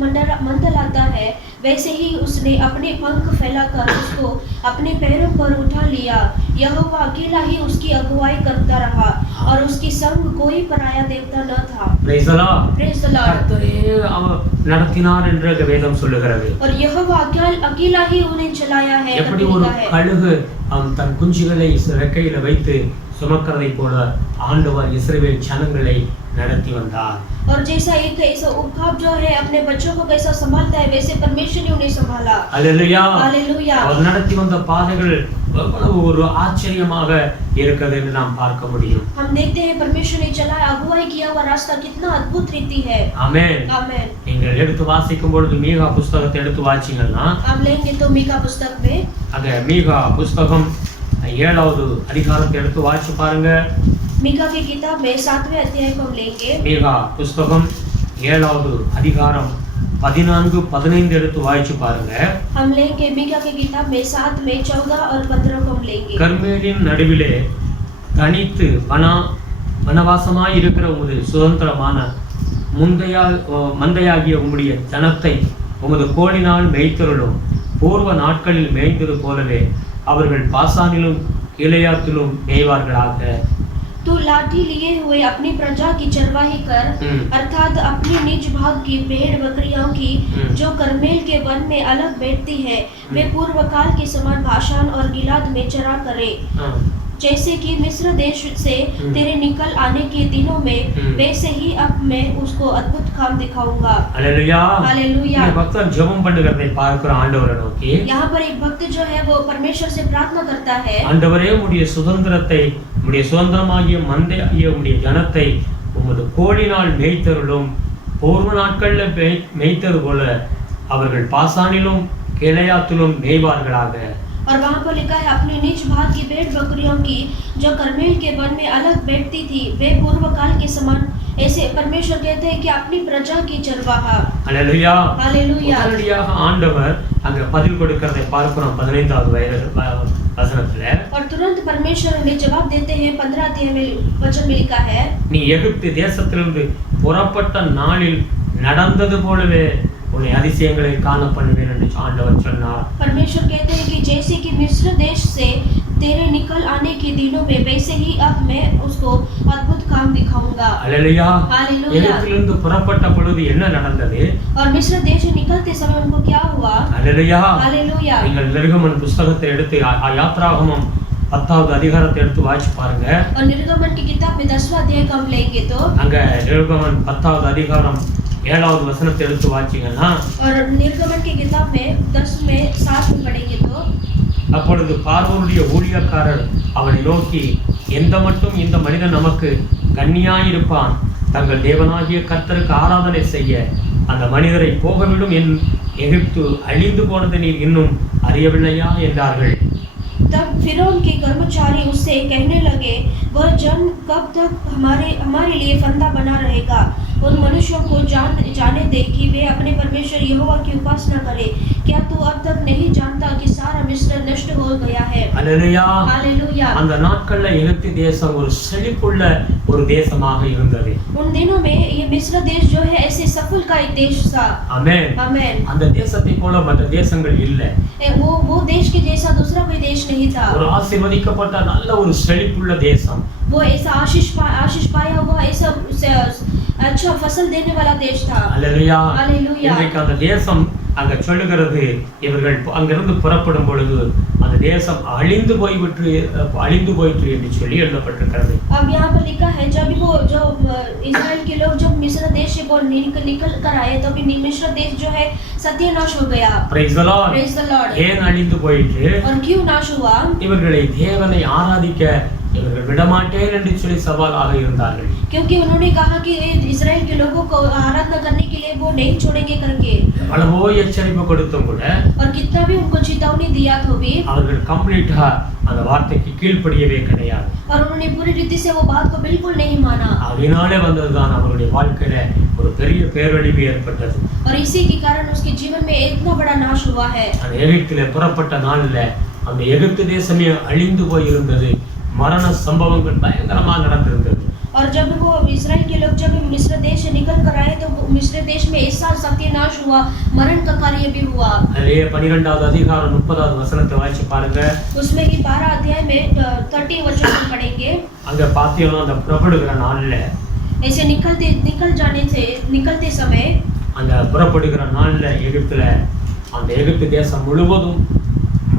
मंडलाता है, वैसे ही उसने अपने पंख फैलाकर उसको अपने पैरों पर उठा लिया। यहोवा अकेला ही उसकी अगुवाई करता रहा और उसके संग कोई पराया देवता न था। Praise the Lord. Praise the Lord। கர்த்தரே அவர் நடத்தினார் என்று வேதம் சொல்லுகிறது. और यहोवा अकेला ही उन्हें चलाया है। எப்படி ஒரு கழுகு தன் குஞ்சுகளை ரெக்கையில வைத்து சுமக்கிறதை போல ஆண்டவர் இஸ்ரவேல் ஜனங்களை நடத்தி வந்தார். और जैसा एक ऐसा उकाब जो है अपने बच्चों को कैसा संभालता है वैसे परमेश्वर ने उन्हें संभाला। हालेलुया। हालेलुया। அவர் நடத்தி வந்த பாதைகள் எவ்வளவு ஒரு ஆச்சரியமாக இருக்கிறது என்று நாம் பார்க்க முடியும். हम देखते हैं परमेश्वर ने चलाया अगुवाई किया हुआ रास्ता कितना अद्भुत रीति है। आमेन। आमेन। நீங்கள் எடுத்து வாசிக்கும் பொழுது மீகா புத்தகத்தை எடுத்து வாசிங்கன்னா आप लेंगे तो मीका पुस्तक में அங்க மீகா புத்தகம் 7வது அதிகாரத்தை எடுத்து வாசிச்சு பாருங்க. मीका की किताब में 7वें अध्याय को हम लेंगे। மீகா புத்தகம் 7வது அதிகாரம் 14, 15 எடுத்து வாசிச்சு பாருங்க. हम लेंगे मीका की किताब में 7 में 14 और 15 को हम लेंगे। கர்மேலின் நடுவிலே தனித்து வனா வனவாசமாய் இருக்கிற உமது சுதந்திரமான மந்தையாகிய உம்முடைய ஜனத்தை உமது கோலினால் மேய்த்தருளும். பூர்வ நாட்களில் மேய்ந்தது போலவே அவர்கள் பாசானிலும் கிளையாத்திலும் மேய்வார்களாக. तू लाठी लिए हुए अपनी प्रजा की चरवाही कर, अर्थात अपनी निज भाग की भेड़ बकरियों की जो करमेल के वन में अलग बैठती है, वे पूर्व काल के समान भाषान और गिलाद में चरा करे। जैसे कि मिस्र देश से तेरे निकल आने के दिनों में, वैसे ही अब मैं उसको अद्भुत काम दिखाऊंगा। Hallelujah hallelujah. भक्त ஜெபம் பண்ணுகிறதை பார்க்கிறோம் ஆண்டவரை நோக்கி. यहाँ पर एक भक्त जो है वो परमेश्वर से प्रार्थना करता है, ஆண்டவரே உம்முடைய சுதந்திரத்தை, உம்முடைய சுதந்திரமாகிய மந்தையாகிய உம்முடைய ஜனத்தை உமது கோலினால் மேய்த்தருளும். பூர்வ நாட்கள்ல மேய்த்தது போல அவர்கள் பாசானிலும் கிளையாத்திலும் மேய்வார்களாக. और वहाँ पर लिखा है अपनी निज भाग की भेड़ बकरियों की जो करमेल के वन में अलग बैठती थी, वे पूर्व काल के समान। ऐसे परमेश्वर कहते हैं कि अपनी प्रजा की चरवाहा। Hallelujah hallelujah. உடனடியாக ஆண்டவர் அங்க பதில் கொடுக்கிறதை பார்க்கிறோம் 15வது வசனத்துல. और तुरंत परमेश्वर हमें जवाब देते हैं 15 अध्याय में वचन में लिखा है, நீ எகிப்து தேசத்திலிருந்து புறப்பட்ட நாளில் நடந்தது போலவே உன்னை அதிசயங்களை காண பண்ணுவேன் என்று ஆண்டவர் சொன்னார். परमेश्वर कहते हैं कि जैसे कि मिस्र देश से तेरे निकल आने के दिनों में, वैसे ही अब मैं उसको अद्भुत काम दिखाऊंगा। हालेलुया। हालेलुया। எகிப்திலிருந்து புறப்பட்ட பொழுது என்ன நடந்தது? और मिस्र देश से निकलते समय उनको क्या हुआ? हालेलुया। हालेलुया। நீங்கள் निर्गमन புத்தகத்தை எடுத்து யாத்ராகமம் 10வது அதிகாரத்தை எடுத்து வாசிச்சு பாருங்க. और निर्गमन की किताब में 10वां अध्याय हम लेंगे तो அங்க निर्गमन 10வது அதிகாரம் 7வது வசனத்தை எடுத்து வாசிங்கன்னா, और निर्गमन की किताब में 10 में 7 में पढ़ेंगे तो அப்பொழுது பார்வோனுடைய ஊழியக்காரர் அவனை நோக்கி, எந்த மட்டும் இந்த மனிதன் நமக்கு கண்ணியாயிருப்பான், தங்கள் தேவனாகிய கர்த்தருக்கு ஆராதனை செய்ய அந்த மனிதரை போகவிடும், என் எகிப்து அழிந்து போனதை நீர் இன்னும் அறியவில்லையா என்றார்கள். तब फिरौन के कर्मचारी उससे कहने लगे, वह जन कब तक हमारे लिए फंदा बना रहेगा? उन मनुष्यों को जाने दे कि वे अपने परमेश्वर यहोवा की उपासना करें। क्या तू अब तक नहीं जानता कि सारा मिस्र नष्ट हो गया है? हालेलुया। हालेलुया। அந்த நாட்கள்ல எகிப்து தேசம் ஒரு செழிப்புள்ள ஒரு தேசமாக இருந்தது. उन दिनों में ये मिस्र देश जो है ऐसे सफल का एक देश था। आमेन। आमेन। அந்த தேசத்தை போல மற்ற தேசங்கள் இல்ல. वो देश के जैसा दूसरा कोई देश नहीं था। ஒரு ஆசீர்வதிக்கப்பட்ட நல்ல ஒரு செழிப்புள்ள தேசம். वो ऐसा आशीष पाया हुआ ऐसा अच्छा फसल देने वाला देश था। हालेलुया। हालेलुया। இன்றைக்கு அந்த தேசம் அங்க சொல்லுகிறது, இவர்கள் அங்கிருந்து புறப்படும் பொழுது அந்த தேசம் அழிந்து போயிற்று என்று சொல்லி எழுதப்பட்டிருக்கிறது. अब यहाँ पर लिखा है, जब वो जो इस्राएल के लोग जब मिस्र देश से निकल कर आए, तभी मिस्र देश जो है सत्यानाश हो गया। Praise the Lord. Praise the Lord। ஏன் அழிந்து போயிற்று? और क्यों नाश हुआ? இவர்களை தேவனை ஆராதிக்க இவர்கள் விடமாட்டேன் என்று சொல்லி சவாலாக இருந்தார்கள். क्योंकि उन्होंने कहा कि इस्राएल के लोगों को आराधना करने के लिए वो नहीं छोड़ेंगे करके। எவ்வளவோ எச்சரிப்பு கொடுத்தும் கூட और कितना भी उनको चेतावनी दिया तो भी அவர்கள் கம்ப்ளீட்டா அந்த வார்த்தைக்கு கீழ்ப்படியவே கிடையாது. और उन्होंने पूरी रीति से वो बात को बिल्कुल नहीं माना। அதனாலே வந்ததுதான் அவருடைய வாழ்க்கையில ஒரு பெரிய பேரழிவு ஏற்பட்டது. और इसी के कारण उसके जीवन में इतना बड़ा नाश हुआ है। அந்த எகிப்திலே புறப்பட்ட நாள்ல அந்த எகிப்து தேசமே அழிந்து போய் இருந்தது. மரண சம்பவங்கள் பயங்கரமாக நடந்திருந்தது. और जब वो इस्राएल के लोग जब मिस्र देश से निकल कर आए तो मिस्र देश में ऐसा सत्यानाश हुआ, मरण का कार्य भी हुआ। அதே 12வது அதிகாரம் 30வது வசனத்தை வாசிச்சு பாருங்க. उसमें ही 12 अध्याय में 30 वचन हम पढ़ेंगे। அங்க பாத்தீங்கன்னா அந்த புறப்படுகிற நாள்ல ऐसे निकलते समय அந்த புறப்படுகிற நாள்ல எகிப்துல அந்த எகிப்து தேசம் முழுவதும்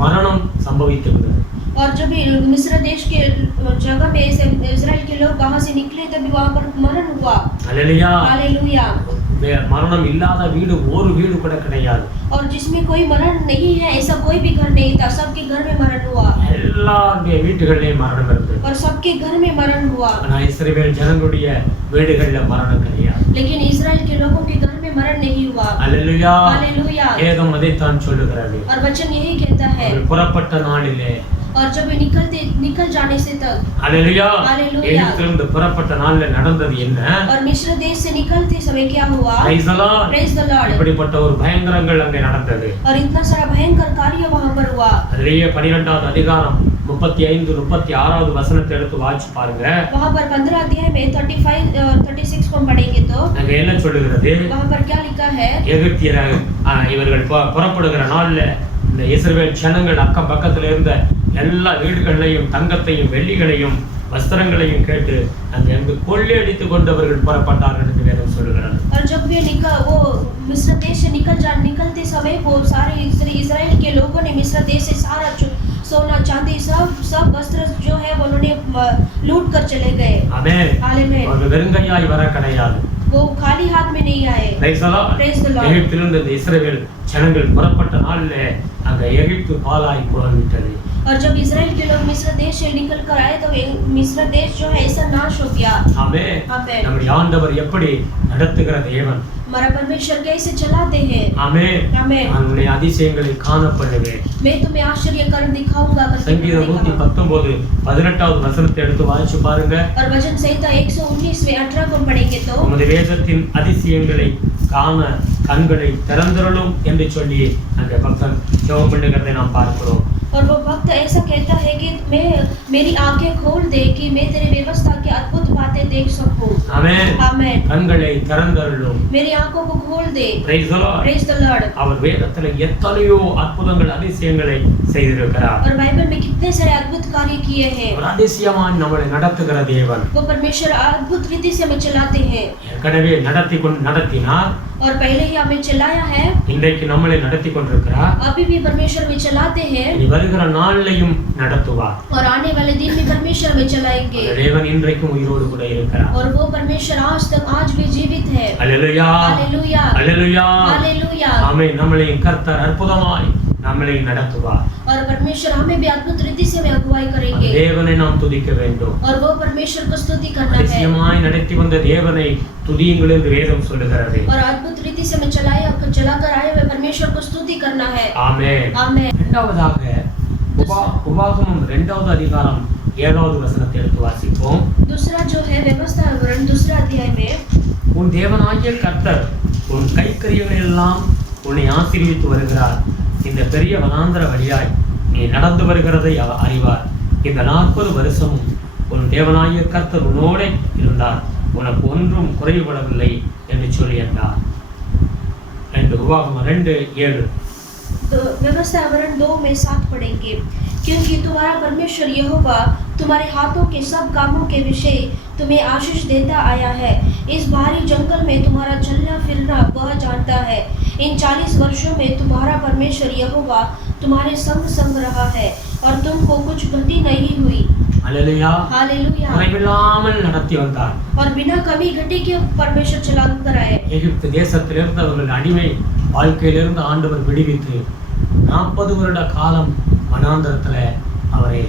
மரணம் சம்பவித்திருந்தது. और जब मिस्र देश के जगह में से इस्राएल के लोग वहां से निकले तभी वहां पर मरण हुआ। हालेलुया। हालेलुया। மரணம் இல்லாத வீடு ஒரு வீடு கூட கிடையாது. और जिसमें कोई मरण नहीं है ऐसा कोई भी घर नहीं था, सबके घर में मरण हुआ। எல்லாருடைய வீட்டுகளிலேயும் மரணம் இருந்தது. और सबके घर में मरण हुआ। ஆனா இஸ்ரவேல் ஜனங்களுடைய வீடுகள்ல மரணம் கிடையாது. लेकिन इस्राएल के लोगों के घर में मरण नहीं हुआ। हालेलुया। हालेलुया। வேதம் அதைத்தான் சொல்லுகிறது. और वचन यही कहता है। புறப்பட்ட நாளிலே और जब निकल जाने से तक हालेलुया। हालेलुया। எகிப்திலிருந்து புறப்பட்ட நாள்ல நடந்தது என்ன? और मिस्र देश से निकलते समय क्या हुआ? Praise the Lord. Praise the Lord। இப்படிப்பட்ட ஒரு பயங்கரங்கள் அங்கே நடந்தது. और इतना सारा भयंकर कार्य वहां पर हुआ। அதிலேயே 12வது அதிகாரம் 35 36வது வசனத்தை எடுத்து வாசிச்சு பாருங்க. वहाँ पर 15 अध्याय में 35 36 को हम पढ़ेंगे तो அங்க என்ன சொல்லுகிறது? वहाँ पर क्या लिखा है? எகிப்தியர் இவர்கள் புறப்படுகிற நாள்ல இந்த இஸ்ரவேல் ஜனங்கள் அக்கம் பக்கத்துல இருந்த எல்லா வீடுகளையும் தங்கத்தையும் வெள்ளிகளையும் வஸ்திரங்களையும் கேட்டு அங்கிருந்து கொள்ளையடித்து கொண்டவர்கள் புறப்பட்டார்கள் என்று வேதம் சொல்லுகிறது. और जब वो मिस्र देश से निकलते समय वो सारे इस्राएल के लोगों ने मिस्र देश से सारा सोना चांदी सब वस्त्र जो है उन्होंने लूट कर चले गए. आमेन. हालेलुया. और வெறுங்கையாய் வர கிடையாது. वो खाली हाथ में नहीं आए. Praise the Lord. எகிப்திலிருந்து இஸ்ரவேல் ஜனங்கள் புறப்பட்ட நாள்ல அங்க எகிப்து பாழாய் போய்விட்டது. और जब इस्राएल के लोग मिस्र देश से निकल कर आए तो मिस्र देश जो है ऐसा नाश हो गया. आमेन. आमेन. நம்முடைய ஆண்டவர் எப்படி நடத்துகிற தேவன். हमारा परमेश्वर कैसे चलाते हैं. आमेन. आमेन. அவருடைய அதிசயங்களை காண பண்ணுவேன். मैं तुम्हें आश्चर्य कर दिखाऊंगा. சங்கீதம் 119 18வது வசனத்தை எடுத்து வாசிச்சு பாருங்க. और वचन संहिता 119 में 18 को पढ़ेंगे तो உம்முடைய வேதத்தின் அதிசயங்களை காண கண்களை திறந்தருளும் என்று சொல்லி அந்த பக்தன் ஜெபம் பண்ணுகிறதை நாம் பார்க்கிறோம். और वो भक्त ऐसा कहता है कि मैं मेरी आंखें खोल दे कि मैं तेरे व्यवस्था की अद्भुत बातें देख सकूं. आमेन. आमेन. கண்களை திறந்தருளும். मेरी आंखों को खोल दे. Praise the Lord. Praise the Lord. அவர் வேதத்துல எத்தனையோ அற்புதங்கள் அதிசயங்களை செய்திருக்கிறார். और बाइबल में कितने सारे अद्भुत कार्य किए हैं. ஒரு அதிசயமாய் நம்மை நடத்துகிற தேவன். वो परमेश्वर अद्भुत रीति से हमें चलाते हैं. ஏற்கனவே நடத்தினார். और पहले ही हमें चलाया है. இன்றைக்கு நம்மளை நடத்தி கொண்டிருக்கிறார். अभी भी परमेश्वर हमें चलाते हैं. இனி வருகிற நாளிலேயும் நடத்துவார். और आने वाले दिन में परमेश्वर हमें चलाएंगे. தேவன் இன்றைக்கும் உயிரோடு கூட இருக்கிறார். और वो परमेश्वर आज भी जीवित है. அல்லேலூயா. हालेलुया. அல்லேலூயா. हालेलुया. ஆமென். நம்மளை கர்த்தர் அற்புதமாய் நம்மளை நடத்துவார். और परमेश्वर हमें भी अद्भुत रीति से हमें अगुवाई करेंगे. தேவனை நாம் துதிக்க வேண்டும். और वो परमेश्वर को स्तुति करना है. அதிசயமாய் நடத்தி வந்த தேவனை துதியுங்கள் என்று வேதம் சொல்லுகிறது. और अद्भुत रीति से हमें चलाकर आए हुए परमेश्वर को स्तुति करना है. ஆமென். आमेन. இரண்டாவதாக உபாகமம் 2வது அதிகாரம் 7வது வசனத்தை எடுத்து வாசிப்போம். दूसरा जो है व्यवस्था विवरण 2 अध्याय में உன் தேவனாகிய கர்த்தர் உன் கைக்கரியங்கள் எல்லாம் உன்னை ஆசீர்வதித்து வருகிறார். இந்த பெரிய வனாந்தர வழியாய் நீ நடந்து வருகிறதை அவர் அறிவார். இந்த 40 வருஷமும் உன் தேவனாகிய கர்த்தர் உன்னோடே இருந்தார். உனக்கு ஒன்றும் குறைபடவில்லை என்று சொல்லி என்றார். உபாகமம் 2:7. व्यवस्था विवरण 2 में 7 पढ़ेंगे. क्योंकि तुम्हारा परमेश्वर यहोवा तुम्हारे हाथों के सब कामों के विषय तुम्हें आशीष देता आया है. इस भारी जंगल में तुम्हारा चलना फिरना वह जानता है. इन 40 वर्षों में तुम्हारा परमेश्वर यहोवा तुम्हारे संग रहा है और तुमको कुछ घटी नहीं हुई. அல்லேலூயா. हालेलुया. குறைவில்லாமல் நடத்தி வந்தார். और बिना कमी घटी के परमेश्वर चलाकर आए. எகிப்து தேசத்திலிருந்து அவர்கள் அடிமை வாழ்க்கையிலிருந்து ஆண்டவர் விடுவித்து 40 வருட காலம் வனாந்தரத்துல அவரை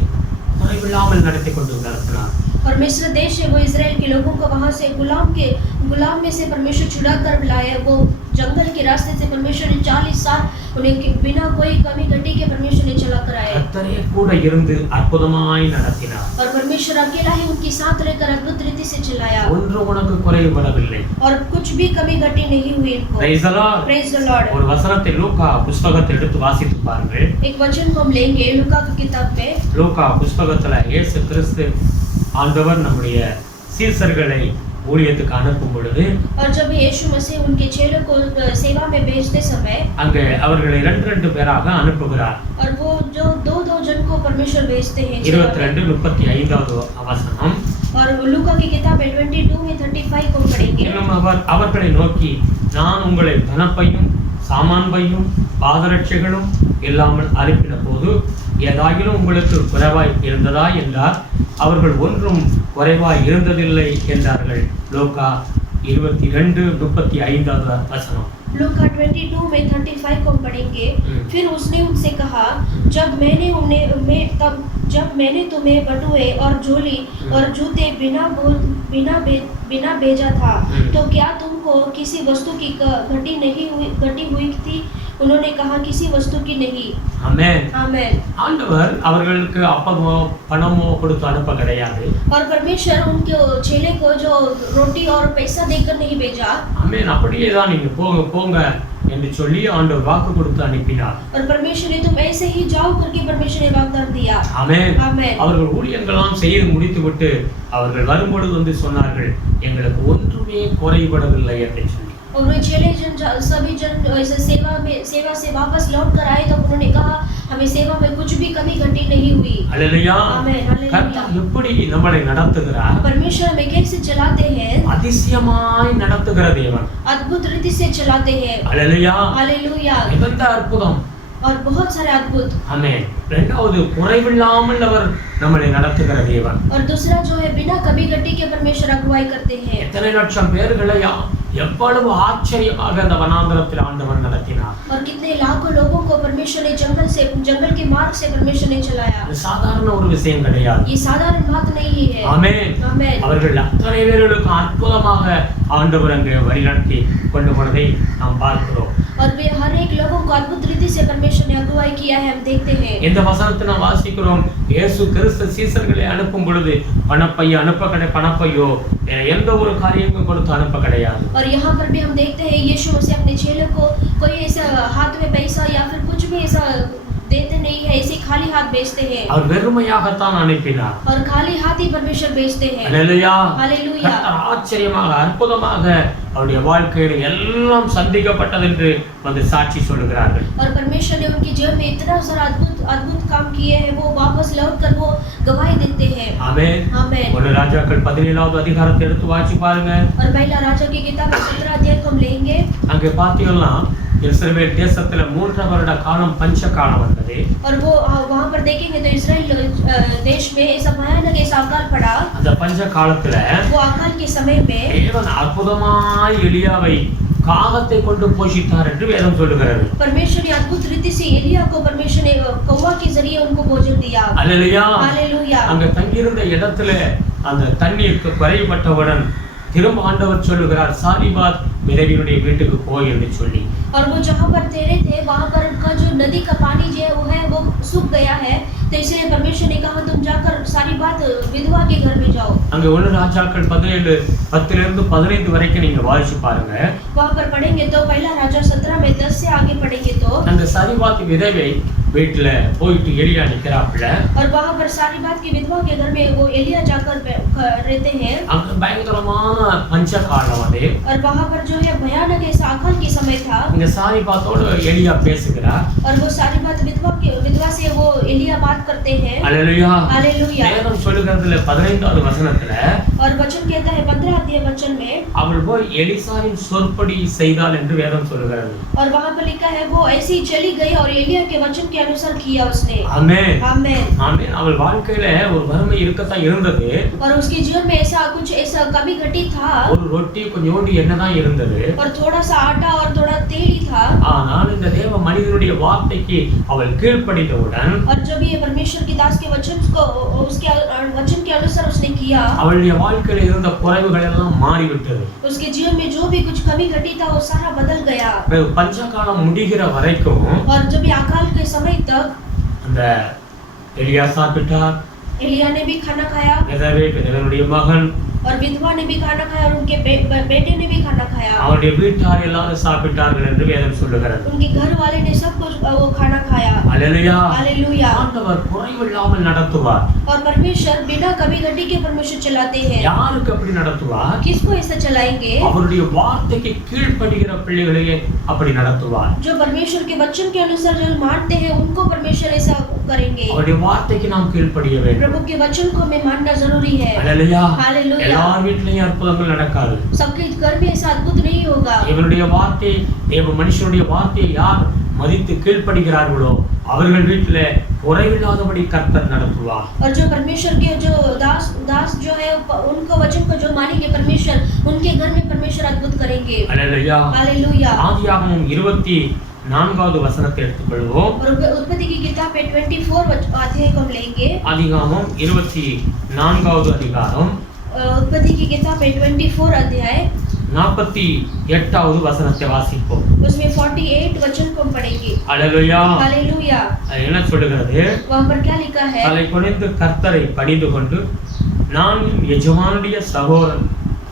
குறைவில்லாமல் நடத்தி கொண்டு நடத்தினார். और मिस्र देश से वो इजराइल के लोगों को वहां से गुलाम में से परमेश्वर छुड़ा कर लाया. वो जंगल के रास्ते से परमेश्वर ने 40 साल उन्हें बिना कोई कमी घटी के परमेश्वर ने चला कर आए. கர்த்தரே கூட இருந்து அற்புதமாய் நடத்தினார். और परमेश्वर अकेला ही उनके साथ रहकर अद्भुत रीति से चलाया. ஒன்று உனக்கு குறைபடவில்லை. और कुछ भी कमी घटी नहीं हुई इनको. Praise the Lord. Praise the Lord. ஒரு வசனத்தை லூக்கா புத்தகத்தை எடுத்து வாசித்து பாருங்கள். एक वचन को हम लेंगे लूका की किताब में. லூக்கா புத்தகத்துல இயேசு கிறிஸ்து ஆண்டவர் நம்முடைய சீசர்களை ஊழியத்துக்கு அனுப்பும் பொழுது और जब यीशु मसीह उनके चेलों को सेवा में भेजते समय அங்கே அவர்களை 2 பேராக அனுப்புகிறார். और वो जो 2 जन को परमेश्वर भेजते हैं. 22:35வது வசனம். और लूका की किताब 22 में 35 को पढ़ेंगे. அவர்களை நோக்கி நான் உங்களை தனப்பையும் சாமான்பையும் பாதரட்சைகளும் இல்லாமல் அனுப்பின போது ஏதாகிலும் உங்களுக்கு குறைவாய் இருந்ததா என்றார். அவர்கள் ஒன்றும் குறைவாய் இருந்ததில்லை என்றார்கள். லூக்கா 22:35வது வசனம். लूका 22 में 35 को पढ़ेंगे. फिर उसने उनसे कहा जब मैंने तुम्हें बटुए और झोली और जूते बिना भेजा था तो क्या तुमको किसी वस्तु की घटी हुई थी? उन्होंने कहा किसी वस्तु की नहीं. आमेन. आमेन. ஆண்டவர் அவர்களுக்கு அப்பமோ பணமோ கொடுத்து அனுப்ப கிடையாது. और परमेश्वर उनके चेले को जो रोटी और पैसा देकर नहीं भेजा. आमेन. அப்படியே தான் நீங்க போங்க என்று சொல்லி ஆண்டவர் வாக்கு கொடுத்து அனுப்பினார். और परमेश्वर ने तुम ऐसे ही जाओ करके परमेश्वर ने वाग्दान दिया. ஆமென். आमेन. அவர்கள் ஊழியங்களாம் செய்து முடித்துவிட்டு அவர்கள் வரும்பொழுது வந்து சொன்னார்கள், எங்களுக்கு ஒன்றுமே குறைபடவில்லை என்று சொல்லி. और वे चेले सभी जन ऐसे सेवा से वापस लौट कर आए तो उन्होंने कहा हमें सेवा में कुछ भी कमी घटी नहीं हुई. அல்லேலூயா. आमेन. हालेलुया. கர்த்தர் எப்படி நம்மளை நடத்துகிறார்? परमेश्वर हमें कैसे चलाते हैं? அதிசயமாய் நடத்துகிற தேவன். अद्भुत रीति से चलाते हैं. அல்லேலூயா. हालेलुया. மிகுந்த அற்புதம். और बहुत सारे अद्भुत. ஆமென். இரண்டாவது குறைவில்லாமல் அவர் நம்மளை நடத்துகிற தேவன். और दूसरा जो है बिना कमी घटी के परमेश्वर अगुवाई करते हैं. எத்தனை லட்சம் பேர்களை எவ்வளவு ஆச்சரியமாக அந்த வனாந்தரத்தில் ஆண்டவர் நடத்தினார். और कितने लाखों लोगों को परमेश्वर ने जंगल के मार्ग से परमेश्वर ने चलाया. அது சாதாரண ஒரு விஷயம் கிடையாது. ये साधारण बात नहीं है. ஆமென். आमेन. அவர்கள் அத்தனை பேர்களுக்கு அற்புதமாக ஆண்டவர் அங்கே வழிநடத்தி கொண்டு போனதை நாம் பார்க்கிறோம். और वे हर एक लोगों को अद्भुत रीति से परमेश्वर ने अगुवाई किया है, हम देखते हैं. இந்த வசனத்தை நாம் வாசிக்கிறோம். இயேசு கிறிஸ்து சீசர்களை அனுப்பும் பொழுது பணப்பையோ வேற எந்த ஒரு காரியமும் கொடுத்து அனுப்ப கிடையாது. और यहाँ पर भी हम देखते हैं यीशु मसीह अपने चेलों को कोई ऐसा हाथ में पैसा या फिर कुछ भी ऐसा देते नहीं है, ऐसे खाली हाथ भेजते हैं. அவர் வெறுமையாகத்தான் அனுப்பினார். और खाली हाथ ही परमेश्वर भेजते हैं. அல்லேலூயா. हालेलुया. கர்த்தர் ஆச்சரியமாக அற்புதமாக அவருடைய வாழ்க்கையில் எல்லாம் சந்திக்கப்பட்டது என்று வந்து சாட்சி சொல்லுகிறார்கள். और परमेश्वर ने उनके जीवन में इतना सारा अद्भुत काम किए हैं, वो वापस लौट कर वो गवाही देते हैं. ஆமென். आमेन. ஒன்று ராஜாக்கள் 17வது அதிகாரத்தை எடுத்து வாசி பாருங்க. और पहला राजा की किताब 17 अध्याय को हम लेंगे. அங்கே பார்த்தீங்கன்னா இஸ்ரவேல் தேசத்துல 3 வருட காலம் பஞ்ச காலம் வந்தது. और वो वहां पर देखेंगे तो इस्राएल देश में ऐसा भयानक ऐसा अकाल पड़ा. அந்த பஞ்ச காலத்துல वो अकाल के समय में தேவன் அற்புதமாய் எலியாவை காகத்தை கொண்டு போஷித்தார் என்று வேதம் சொல்லுகிறது. परमेश्वर ने अद्भुत रीति से एलिया को परमेश्वर ने कौवा के जरिए उनको भोजन दिया. அல்லேலூயா. हालेलुया. அங்க தங்கியிருந்த இடத்துல அந்த தண்ணீருக்கு குறைபட்டவுடன் திரும்ப ஆண்டவர் சொல்லுகிறார், சாரிபாத் விதவியுடைய வீட்டுக்கு போய் என்று சொல்லி. और वो जहाँ पर ठहरे थे वहाँ पर उनका जो नदी का पानी जो है वो सूख गया है, तो इसलिए परमेश्वर ने कहा तुम जाकर सारी बात विधवा के घर में जाओ. அங்க 1 ராஜாக்கள் 17:10 15 வரைக்கும் நீங்க வாசிச்சு பாருங்க. वहाँ पर पढ़ेंगे तो पहला राजा 17 में 10 से आगे पढ़ेंगे तो அந்த சாரிபாத் விதவை வீட்டுல போயிட்டு எலியா நிக்கிறாப்ல. और वहाँ पर सारी बात की विधवा के घर में वो एलिया जाकर रहते हैं. அங்க பயங்கரமான பஞ்ச காலம் அது. और वहाँ पर जो है भयानक ऐसा अकाल के समय था. இந்த சாரிபாத்தோட எலியா பேசுகிறார். और वो सारी बात विधवा से वो एलिया बात करते हैं. அல்லேலூயா. हालेलुया. வேதம் சொல்லுகிறதுல 15வது வசனத்துல और वचन कहता है 15 अध्याय वचन में அவள் போய் எலிசாவின் சொற்படி செய்தாள் என்று வேதம் சொல்லுகிறது. और वहाँ पर लिखा है वो ऐसी चली गई और एलिया के वचन के अनुसार किया उसने. ஆமென். आमेन. ஆமென். அவள் வாழ்க்கையில ஒரு வறுமை இருக்கத்தான் இருந்தது. और उसके जीवन में ऐसा कुछ ऐसा कभी घटी था. ஒரு ரொட்டி கொஞ்சோண்டு எண்ணெய் இருந்தது. और थोड़ा सा आटा और थोड़ा तेल ही था. ஆனால் இந்த தேவ மனிதனுடைய வார்த்தைக்கு அவள் கீழ்ப்படிந்தவுடன் और जब ये परमेश्वर के दास के वचन को उसके वचन के अनुसार उसने किया, அவளுடைய வாழ்க்கையில இருந்த குறைவுகள் எல்லாம் மாறிவிட்டது. उसके जीवन में जो भी कुछ कमी घटी था वो सारा बदल गया. பஞ்ச காலம் முடிகிற வரைக்கும் और जब ये अकाल के समय तक அந்த எலியா சாப்பிட்டார். एलिया ने भी खाना खाया விதவையுடைய மகன் और विधवा ने भी खाना खाया और उनके बेटे ने भी खाना खाया. அவருடைய வீட்டார் எல்லாரும் சாப்பிட்டார்கள் என்று வேதம் சொல்லுகிறது. उनके घर वाले ने सब कुछ वो खाना खाया. அல்லேலூயா. हालेलुया. ஆண்டவர் குறைவில்லாமல் நடத்துவார். और परमेश्वर बिना कभी घटी के परमेश्वर चलाते हैं. யாருக்கு அப்படி நடத்துவார்? किसको ऐसा चलाएंगे? அவருடைய வார்த்தைக்கு கீழ்ப்படிகிற பிள்ளைகளையே அப்படி நடத்துவார். जो परमेश्वर के वचन के अनुसार जो मानते हैं उनको परमेश्वर ऐसा करेंगे. அவருடைய வார்த்தைக்கு நாம் கீழ்ப்படிய வேண்டும். प्रभु के वचन को हमें मानना जरूरी है. அல்லேலூயா. हालेलुया. எல்லார் வீட்லயும் அற்புதங்கள் நடக்காது. सबके घर में ऐसा अद्भुत नहीं होगा. இவருடைய வார்த்தை தேவ மனுஷனுடைய வார்த்தையை யார் மதித்து கீழ்ப்படுகிறார்களோ அவர்கள் வீட்டில குறைவில்லாதபடி கர்த்தர் நடத்துவார். और जो परमेश्वर के जो दास जो है उनको वचन को जो मानेंगे परमेश्वर उनके घर में परमेश्वर अद्भुत करेंगे. அல்லேலூயா. हालेलुया. ஆதியாகமம் 24வது வசனத்தை எடுத்துக்கொள்வோம். और उत्पत्ति की किताब में 24 अध्याय को हम लेंगे. ஆதியாகமம் 24வது அதிகாரம் उत्पत्ति की किताब में 24 अध्याय 48வது வசனத்தை வாசிப்போம். उसमें 48 वचन को हम पढ़ेंगे. அல்லேலூயா. हालेलुया. என்ன சொல்லுகிறது? वहाँ पर क्या लिखा है? தலை குனிந்து கர்த்தரை பணிந்து கொண்டு நான் எஜமானுடைய சகோதரன்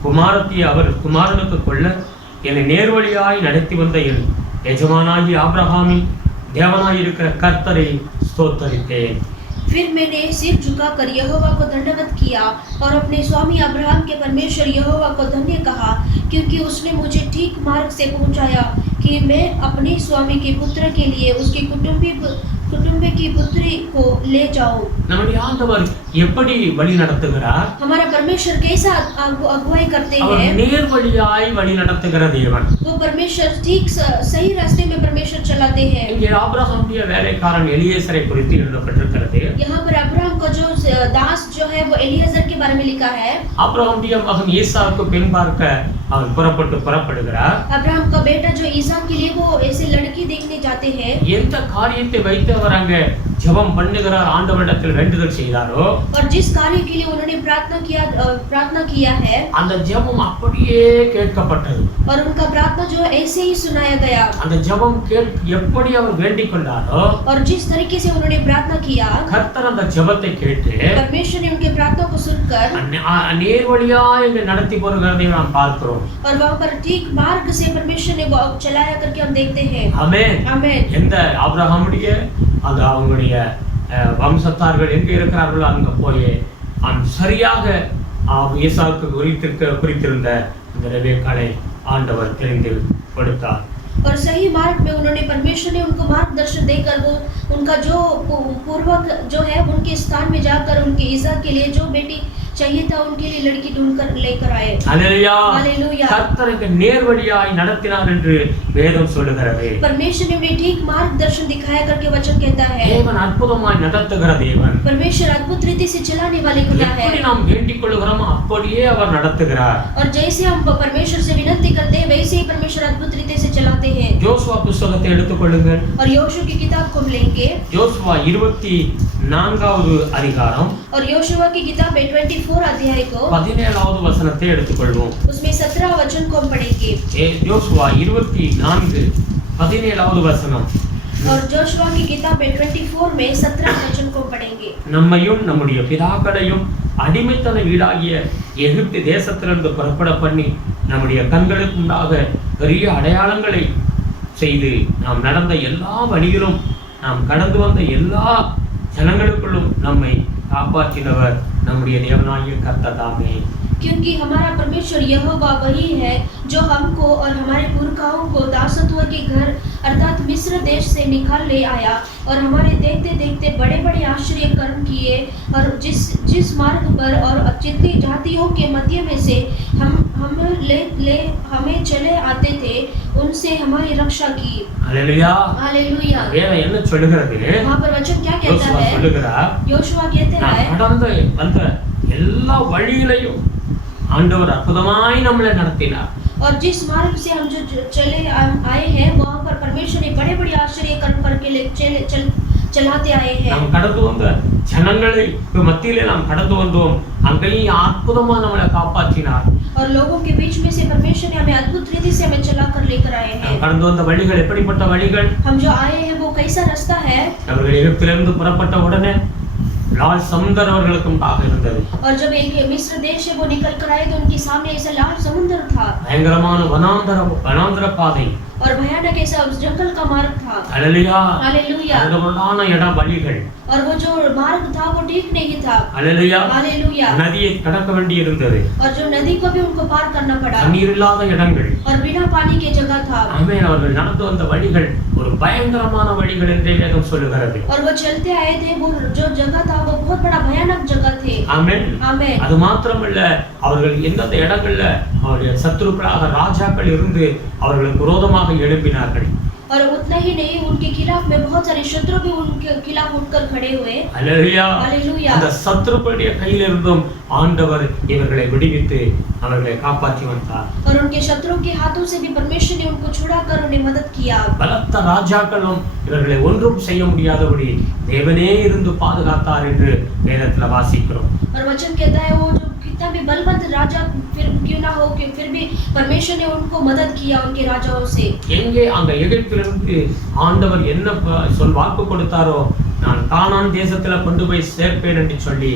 குமாரத்தியை அவர் குமாரனுக்கு கொள்ள என்னை நேர்வழியாய் நடத்தி வந்த என் எஜமானாகி ஆபிரகாமின் தேவனாய் இருக்கிற கர்த்தரை ஸ்தோத்தரித்தேன். फिर मैंने सिर झुकाकर यहोवा को दंडवत किया और अपने स्वामी अब्राहम के परमेश्वर यहोवा को धन्य कहा, क्योंकि उसने मुझे ठीक मार्ग से पहुंचाया कि मैं अपने स्वामी के पुत्र के लिए उसकी कुटुंबी की पुत्री को ले जाऊं। நம்முடைய ஆண்டவர் எப்படி வழி நடத்துகிறார்? हमारा परमेश्वर कैसा अगुवाई करते அவர் हैं? நேர் வழியாய் வழி நடத்துகிற தேவன். वो परमेश्वर ठीक सही रास्ते में परमेश्वर चलाते हैं। இங்கே ஆபிரகாமுடைய வேலைக்காரன் எலியேசரை குறித்து எழுதப்பட்டிருக்கிறது. यहाँ पर अब्राहम का जो दास जो है वो एलियाजर के बारे में लिखा है। ஆபிரகாமுடைய மகன் ஈசாவுக்கு பெண் பார்க்க அவன் புறப்படுகிறார். अब्राहम का बेटा जो ईसाक के लिए वो ऐसे लड़की देखने जाते हैं। எந்த காரியத்தை வைத்து அவர் அங்கே ஜெபம் பண்ணுகிறார், ஆண்டவரிடத்தில் வேண்டுதல் செய்தாரோ, और जिस कार्य के लिए उन्होंने प्रार्थना किया है, அந்த ஜெபம் அப்படியே கேட்கப்பட்டது. और उनका प्रार्थना जो ऐसे ही सुनाया गया। அந்த ஜெபம் எப்படி அவர் வேண்டிக் கொண்டாரோ, और जिस तरीके से उन्होंने प्रार्थना किया, கர்த்தர் அந்த ஜெபத்தை கேட்டு परमेश्वर ने उनके प्रार्थना को सुनकर நேர் வழியாய் இங்கே நடத்தி போகிறதை நாம் பார்க்கிறோம். और वहाँ पर ठीक मार्ग से परमेश्वर ने चलाया करके हम देखते हैं। ஆமென். आमेन। எந்த ஆபிரகாமுடைய அந்த அவங்களுடைய வம்சத்தார்கள் எங்கே இருக்கிறார்களோ அங்க போய் சரியாக ஈசாக்கு குறித்திருந்த இந்த ரெபெக்காளை ஆண்டவர் தெரிந்து கொடுத்தார். और सही मार्ग में उन्होंने परमेश्वर ने उनको मार्गदर्शन देकर वो उनका जो पूर्वक जो है उनके स्थान में जाकर उनके इज़्ज़त के लिए जो बेटी चाहिए था उनके लिए लड़की ढूंढकर लेकर आए। हालेलुया। हालेलुया। கர்த்தருக்கு நேர் வழியாய் நடத்தினார் என்று வேதம் சொல்லுகிறது. परमेश्वर ने उन्हें ठीक मार्गदर्शन दिखाया करके वचन कहता है। தேவன் அற்புதமாய் நடத்துகிற தேவன். परमेश्वर अद्भुत रीति से चलाने वाले खुदा है। எப்படி நாம் வேண்டிக் கொள்கிறோமோ அப்படியே அவர் நடத்துகிறார். और जैसे हम परमेश्वर से विनती करते हैं वैसे ही परमेश्वर अद्भुत रीति से चलाते हैं। யோசுவா புத்தகத்தை எடுத்துக்கொள்ளுங்கள். और योशुआ की किताब को लेंगे। யோசுவா 24வது அதிகாரம் और योशुआ की किताब 24 अध्याय को 17வது வசனத்தை எடுத்துக்கொள்வோம். उसमें 17 वचन को हम पढ़ेंगे। யோசுவா 24:17வது வசனம். और जोशुआ की किताब 24 में 17 वचन को पढ़ेंगे। நம்மையும் நம்முடைய பிதாக்களையும் அடிமைத்தன வீடாகிய எகிப்து தேசத்திலிருந்து புறப்பட பண்ணி நம்முடைய கண்களுக்கு உண்டாக பெரிய அடையாளங்களை செய்து நாம் நடந்த எல்லா வழியிலும் நாம் கடந்து வந்த எல்லா ஜனங்களுக்குள்ளும் நம்மை காப்பாற்றினவர் நம்முடைய தேவனாகிய கர்த்தர் தாமே। क्योंकि हमारा परमेश्वर यहोवा वही है जो हमको और हमारे पुरखाओं को दासत्व के घर अर्थात मिस्र देश से निकाल ले आया और हमारे देखते देखते बड़े बड़े आश्चर्य कर्म किए और जिस मार्ग पर और जितनी जातियों के मध्य में से हमें चले आते थे उनसे हमारी रक्षा की। हालेलुया। हालेलुया। வேதம் என்ன சொல்லுகிறது? वहाँ पर वचन क्या कहता है? சொல்லுகிறார், யோசுவா कहते हैं கடந்து வந்த எல்லா வழிகளையும் ஆண்டவர் அற்புதமாய் நம்மளை நடத்தினார்। और जिस मार्ग से हम जो चले आए हैं वहाँ पर परमेश्वर ने बड़े बड़े आश्चर्य कर्म करके चलाते आए हैं। நாம் கடந்து வந்த ஜனங்களை மத்தியிலே நாம் கடந்து வந்தோம், அங்கேயும் அற்புதமா நம்மளை காப்பாற்றினார்। और लोगों के बीच में से परमेश्वर ने हमें अद्भुत रीति से हमें चलाकर लेकर आए हैं। கடந்து வந்த வழிகள் எப்படிப்பட்ட வழிகள்? हम जो आए हैं वो कैसा रास्ता है? அவர்கள் எகிப்திலிருந்து புறப்பட்ட உடனே लाल समुद्र அவர்களுக்கு முன்பாக இருந்தது। और जब एक मिस्र देश से वो निकल कर आए तो उनके सामने ऐसा लाल समुद्र था। பயங்கரமான வனாந்தர பாதை और भयानक ऐसा जंगल का मार्ग था। हालेलुया। हालेलुया। அற்புதமான இடம் வழிகள்। और वो जो मार्ग था वो ठीक नहीं था। हालेलुया। हालेलुया। நதியை கடக்க வேண்டி இருந்தது। और जो नदी को भी उनको पार करना पड़ा। தண்ணீர் இல்லாத இடங்கள்। और बिना पानी के जगह था। ஆமென்। அவர்கள் நடந்து வந்த வழிகள் ஒரு பயங்கரமான வழிகள் என்று வேதம் சொல்லுகிறது। और वो चलते आए थे वो जो जगह था वो बहुत बड़ा भयानक जगह थे। ஆமென்। आमेन। அது மாத்திரமல்ல, அவர்கள் எந்தெந்த இடங்கள்ல அவருடைய சத்துருக்களாக ராஜாக்கள் இருந்து அவர்களுக்கு விரோதமாக எழுப்பினார்கள்। और उतना ही नहीं उनके खिलाफ में बहुत सारे शत्रु भी उनके खिलाफ उठकर खड़े हुए। हालेलुया। हालेलुया। அந்த சத்துருக்களுடைய கையில் இருந்தும் ஆண்டவர் இவர்களை விடுவித்து அவர்களை காப்பாற்றி வந்தார்। और उनके शत्रुओं के हाथों से भी परमेश्वर ने उनको छुड़ाकर उन्हें मदद किया। பலத்த ராஜாக்களும் இவர்களை ஒன்றும் செய்ய முடியாதபடி தேவனே இருந்து பாதுகாத்தார் என்று வேதத்துல வாசிக்கிறோம்। और वचन कहता है वो जो कितना भी बलवंत राजा फिर क्यों ना हो कि फिर भी परमेश्वर ने उनको मदद किया उनके राजाओं से। எங்கே அந்த எகிப்திலிருந்து ஆண்டவர் என்ன வாக்கு கொடுத்தாரோ, நான் கானான் தேசத்துல கொண்டு போய் சேர்ப்பேன் என்று சொல்லி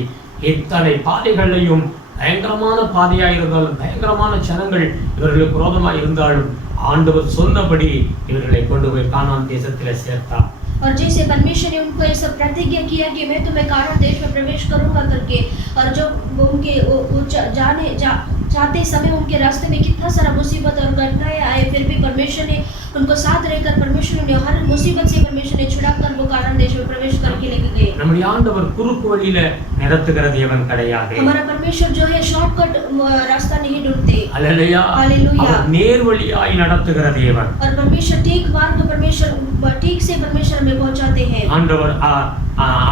இத்தனை பாதைகளையும் பயங்கரமான பாதையாக இருந்தாலும் பயங்கரமான ஜனங்கள் இவர்களுக்கு விரோதமாக இருந்தாலும் ஆண்டவர் சொன்னபடி இவர்களை கொண்டு போய் கானான் தேசத்திலே சேர்த்தார். और जैसे परमेश्वर ने उनको ये सब प्रतिज्ञा किया कि मैं तुम्हें कानान देश में प्रवेश करूंगा करके, और जब उनके जाते समय उनके रास्ते में कितना सारा मुसीबत और घटनाएं आए, फिर भी परमेश्वर ने उनको साथ रहकर परमेश्वर ने हर मुसीबत से परमेश्वर ने छुड़ाकर वो कानान देश में प्रवेश करके लेके गए. நம்முடைய ஆண்டவர் குறுக்கு வழியில நடத்துகிற தேவன் கிடையாது. हमारा परमेश्वर जो है शॉर्टकट रास्ता नहीं ढूंढते. हालेलुया. அவர் நேர் வழியாய் நடத்துகிற தேவன். और परमेश्वर ठीक मार्ग परमेश्वर ठीक से परमेश्वर में पहुंचाते हैं. ஆண்டவர்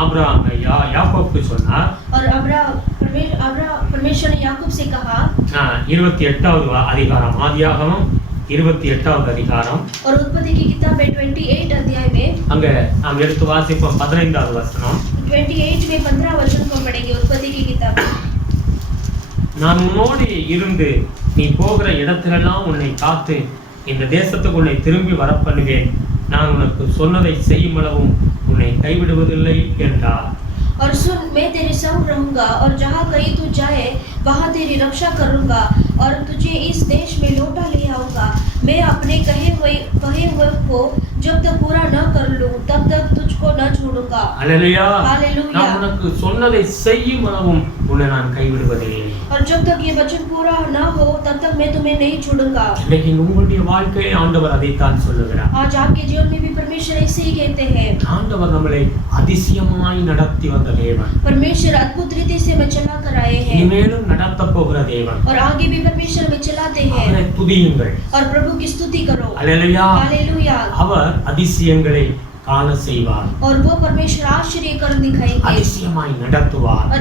ஆபிரகாம் யாக்கோபுக்கு சொன்னார். और परमेश्वर ने याकूब से कहा. 28வது அதிகாரம், ஆதியாகமம் 28வது அதிகாரம் और उत्पत्ति की किताब में 28 अध्याय में அங்க நாம் எடுத்து வாசிப்போம் 15வது வசனம். 28 में 15 वचन को पढ़ेंगे. उत्पत्ति की किताब. நான் உன்னோடு இருந்து நீ போகிற இடத்திலெல்லாம் உன்னை காத்து இந்த தேசத்துக்கு உன்னை திரும்பி வர பண்ணுவேன். நான் உனக்கு சொன்னதை செய்யும் அளவும் உன்னை கைவிடுவதில்லை என்றார். और सुन, मैं तेरे संग रहूंगा और जहाँ कहीं तू जाए वहाँ तेरी रक्षा करूंगा और तुझे इस देश में लौटा ले आऊंगा. मैं अपने कहे हुए को जब तक पूरा न कर लूं तब तक तुझको न छोड़ूंगा. हालेलुया. हालेलुया. நான் உனக்கு சொன்னதை செய்யும் அளவும் உன்னை நான் கைவிடுவதில்லை. और जब तक ये वचन पूरा न हो तब तक मैं तुम्हें नहीं छोड़ूंगा. लेकिन உங்களுடைய வாழ்க்கையில் ஆண்டவர் அதைத்தான் சொல்லுகிறார். आज आपके जीवन में भी परमेश्वर ऐसे ही कहते हैं. ஆண்டவர் நம்மை அதிசயமாய் நடத்தி வந்த தேவன். परमेश्वर अद्भुत रीति से हमें चला कर आए हैं. இனிமேலும் நடத்த போகிற தேவன். और आगे भी परमेश्वर हमें चलाते हैं. அவரை துதியுங்கள். और प्रभु की स्तुति करो. हालेलुया. हालेलुया. அவர் அதிசயங்களை காண செய்வார். और वो परमेश्वर आश्चर्य कर दिखाएंगे. அதிசயமாய் நடத்துவார். और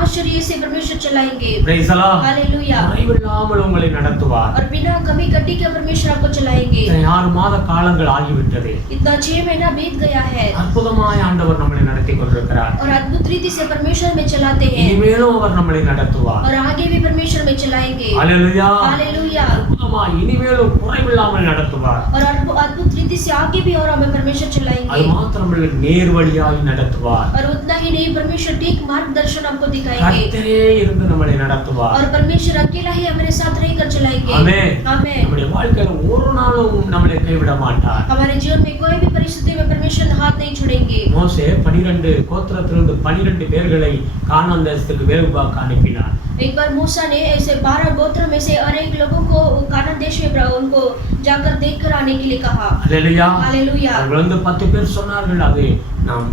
आश्चर्य से परमेश्वर चलाएंगे. Praise the Lord. हालेलुया. குறைவில்லாமல் உங்களை நடத்துவார். और बिना कमी कटी के परमेश्वर आपको चलाएंगे. 6 மாத காலங்கள் ஆகிவிட்டது. इतना 6 महीना बीत गया है. அற்புதமாய் ஆண்டவர் நம்மை நடத்தி கொண்டிருக்கிறார். और अद्भुत रीति से परमेश्वर में चलाते हैं. இனிமேலும் அவர் நம்மை நடத்துவார். और आगे भी परमेश्वर में चलाएंगे. हालेलुया. हालेलुया. அற்புதமாய் இனிமேலும் குறைவில்லாமல் நடத்துவார். और अद्भुत रीति से आगे भी और हमें परमेश्वर चलाएंगे. அது மாத்திரமல்ல, நேர் வழியாய் நடத்துவார். और उतना ही नहीं, परमेश्वर ठीक मार्गदर्शन आपको दिखाएंगे. கர்த்தரே இருந்து நம்மை நடத்துவார். और परमेश्वर अकेला ही हमारे साथ रहकर चलाएंगे. ஆமென். आमेन. நம்முடைய வாழ்க்கையில ஒரு நாளும் நம்மை கைவிட மாட்டார். हमारे जीवन में कोई भी परिस्थिति में परमेश्वर हाथ नहीं छोड़ेंगे. மோசே 12 கோத்திரத்திலிருந்து 12 பேர்களை கானான் தேசத்துக்கு வேவு பார்க்க அனுப்பினார். एक बार मूसा ने ऐसे 12 गोत्र में से अनेक लोगों को कानान देश में उनको जाकर देखकर आने के लिए कहा. हालेलुया. हालेलुया. அவர்கள் வந்து 10 பேர் சொன்னார்கள், அது நாம்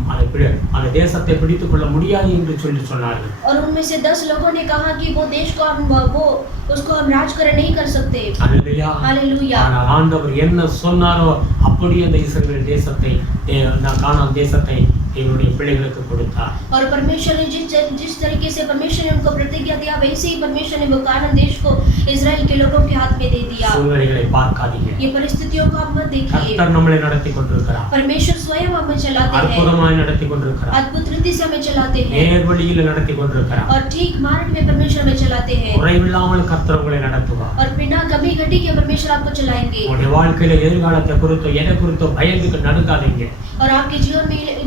அந்த தேசத்தை பிடித்துக் கொள்ள முடியாது என்று சொன்னார்கள். और उनमें से 10 लोगों ने कहा कि वो देश को उसको हम राज कर नहीं कर सकते. हालेलुया. हालेलुया. ஆனால் ஆண்டவர் என்ன சொன்னாரோ அப்படியே அந்த இஸ்ரவேல் தேசத்தை, கானான் தேசத்தை இவருடைய பிள்ளைகளுக்கு கொடுத்தார். और परमेश्वर ने जिस तरीके से परमेश्वर ने उनको प्रतिज्ञा दिया, वैसे ही परमेश्वर ने वो कानान देश को इजराइल के लोगों के हाथ में दे दिया. சூழ்நிலைகளை பார்க்காதீங்க. ये परिस्थितियों को आप मत देखिए. கர்த்தர் நம்மை நடத்தி கொண்டிருக்கிறார். परमेश्वर स्वयं हमें चलाते हैं. அற்புதமாய் நடத்தி கொண்டிருக்கிறார். अद्भुत रीति से हमें चलाते हैं. நேர் வழியில் நடத்தி கொண்டிருக்கிறார். और ठीक मार्ग में परमेश्वर हमें चलाते हैं. குறைவில்லாமல் கர்த்தர் உங்களை நடத்துவார். और बिना कमी घटी के परमेश्वर आपको चलाएंगे. உங்களுடைய வாழ்க்கையில எதிர்காலத்தை குறித்தோ எதை குறித்தோ பயந்துக்கு நடுங்காதீங்க. और आपके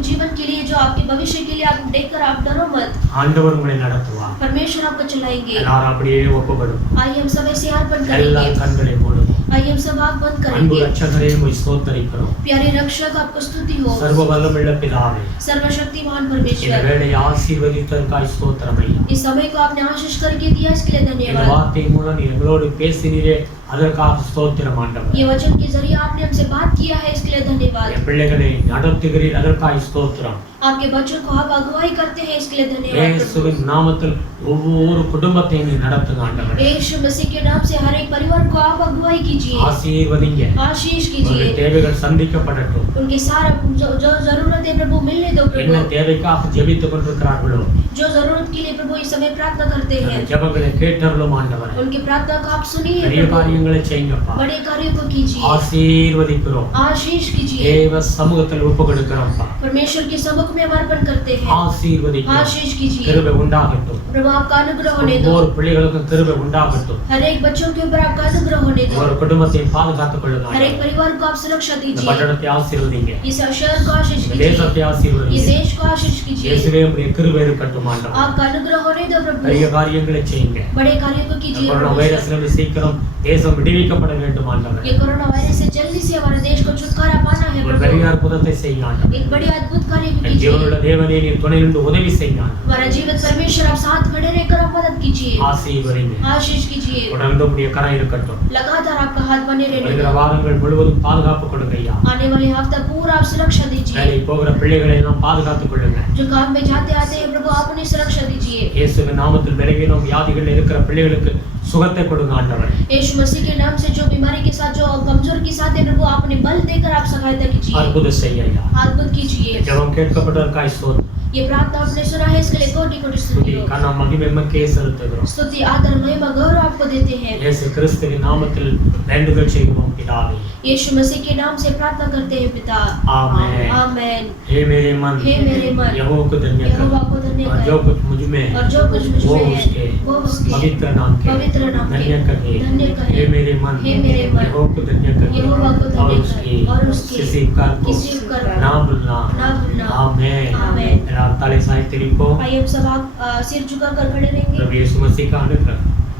जीवन के लिए जो आपके भविष्य के लिए आप देखकर आप डरो मत. ஆண்டவர் உங்களை நடத்துவார். परमेश्वर आपको चलाएंगे. எல்லாரும் அப்படியே ஒப்புக்கொடுங்க. आइए हम सब ऐसे अर्पण எல்லா करेंगे. கண்களை மூடுங்க. आइए हम सब आँख बंद அன்பு करेंगे. ரட்சகரே உம்மை ஸ்தோத்திரிக்கிறோம். प्यारे रक्षक आपको स्तुति हो. சர்வ வல்லமையுள்ள பிதாவே, सर्वशक्तिमान இந்த परमेश्वर, வேளையை ஆசீர்வதித்ததற்காய் ஸ்தோத்திரம் ஐயா. इस समय को आपने आशीष करके दिया, इसके लिए இந்த धन्यवाद. வார்த்தை மூலம் நீ எங்களோடு பேசினீரே, அதற்காக ஸ்தோத்திரம் ஆண்டவரே. ये वचन के जरिए आपने हमसे बात किया है, इसके लिए धन्यवाद. என் பிள்ளைகளை நடத்துகிறீர், அதற்காய் ஸ்தோத்திரம். आपके बच्चों को आप अगुवाई करते हैं, इसके लिए धन्यवाद. இயேசுவின் நாமத்தில் ஒவ்வொரு குடும்பத்தையும் நீ நடத்துங்க ஆண்டவரே. यीशु मसीह के नाम से हर एक परिवार को आप अगुवाई कीजिए, ஆசீர்வதிங்க. आशीष உங்களுடைய कीजिए. தேவைகள் சந்திக்கப்படட்டும். उनके सारा जो जरूरत है प्रभु मिलने दो என்ன प्रभु. தேவைக்காக ஜெபித்துக் கொண்டிருக்கிறார்களோ जो जरूरत के लिए प्रभु इस समय प्रार्थना करते அந்த हैं, ஜெபங்களை கேட்டருளும் ஆண்டவரே. उनकी प्रार्थना को आप सुनिए பெரிய प्रभु. காரியங்களை செய்யுங்கப்பா. बड़े कार्यों को कीजिए, ஆசீர்வதிக்கிறோம். आशीष कीजिए. தேவ சமூகத்தில் ஒப்பு கொடுக்கிறோம்ப்பா. परमेश्वर के सम्मुख में हम अर्पण करते हैं, ஆசீர்வதிக்கிறோம். आशीष कीजिए. கிருபை உண்டாகட்டும். प्रभु आपका अनुग्रह होने दो. ஒவ்வொரு பிள்ளைகளுக்கும் கிருபை உண்டாகட்டும். हर एक बच्चों के ऊपर आपका अनुग्रह होने दो. ஒரு குடும்பத்தையும் பாதுகாத்துக் கொள்ளுங்க हर एक ஆண்டவரே. परिवार को आप सुरक्षा இந்த दीजिए. பட்டணத்தை ஆசீர்வதிங்க. इस शहर को आशीष இந்த कीजिए, தேசத்தை ये ஆசீர்வதிங்க. देश को आशीष कीजिए. இயேசுவே உம்முடைய கிருபை இருக்கட்டும் ஆண்டவரே. आपका अनुग्रह होने दो प्रभु. பெரிய காரியங்களை செய்யுங்க. बड़े कार्यों को कीजिए கொரோனா प्रभु। வைரஸ்ல சீக்கிரம் தேசம் விடுவிக்கப்பட வேண்டும் ஆண்டவரே. ये कोरोना वायरस से जल्दी से हमारे देश को छुटकारा पाना है ஒரு பெரிய प्रभु। अद्भुतத்தை செய்யுங்க ஆண்டவரே. एक बड़ी अद्भुत कार्य को कीजिए। ஜீவனுள்ள தேவனே நீர் துணை நின்று உதவி செய்யுங்க ஆண்டவரே. हमारा जीवित परमेश्वर आप साथ खड़े रहकर आप मदद कीजिए, ஆசீர்வதிங்க. आशीष कीजिए, தொடர்ந்து உம்முடைய கரம் இருக்கட்டும். लगातार आपका हाथ बने रहने வருகிற दो। வாரங்கள் முழுவதும் பாதுகாப்பு கொடுங்க ஐயா. आने वाले हफ्ता पूरा आप सुरक्षा दीजिए। வேலை போகிற பிள்ளைகளை எல்லாம் பாதுகாத்துக் கொள்ளுங்க. जो काम में जाते आते हैं प्रभु आप उन्हें सुरक्षा दीजिए। இயேசுவின் நாமத்தில் பலவீனம் வியாதிகள் இருக்கிற பிள்ளைகளுக்கு சுகத்தை கொடுங்க ஆண்டவரே. यीशु मसीह के नाम से जो बीमारी के साथ जो कमजोर के साथ है प्रभु आप उन्हें बल देकर आप सहायता कीजिए, அற்புதம் செய்ய ஐயா. अद्भुत कीजिए। ஜெபம் கேட்கப்பட்டதற்காய் ஸ்தோத்திரம். ये प्रार्थना आपने सुना है, इसके लिए कोटि कोटि स्तुति துதி हो। கனம் மகிமை உமக்கே செலுத்துகிறோம். स्तुति आदर महिमा गौरव आपको देते हैं। இயேசு கிறிஸ்துவின் நாமத்தில் வேண்டுதல் செய்கிறோம் பிதாவே. यीशु मसीह के नाम से प्रार्थना करते हैं पिता। आमेन। आमेन। हे मेरे मन हे मेरे मन यहोवा को धन्य यहोवा कर को धन्य और कर जो कुछ मुझ में है और जो कुछ मुझ वो में है उसके वो उसके पवित्र नाम के पवित्र नाम के धन्य करे। धन्य करे। हे मेरे मन हे मेरे मन यहोवा को धन्य कर यहोवा को धन्य और कर उसकी और उसके किसी उपकार को किसी उपकार को ना भूलना। ना भूलना। आमेन। आमेन। मेरा ताली साहित्य लिखो। आइए हम सब आप सिर झुकाकर खड़े रहेंगे। प्रभु यीशु मसीह का अनुग्रह,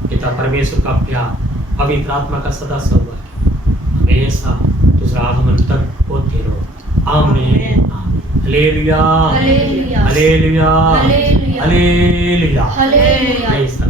पिता परमेश्वर का प्यार, पवित्र आत्मा का सदा सौभाग्य हमेशा दूसरा आगमन तक होते रहो। आमीन। Hallelujah hallelujah hallelujah hallelujah hallelujah. Hallelujah. Praise the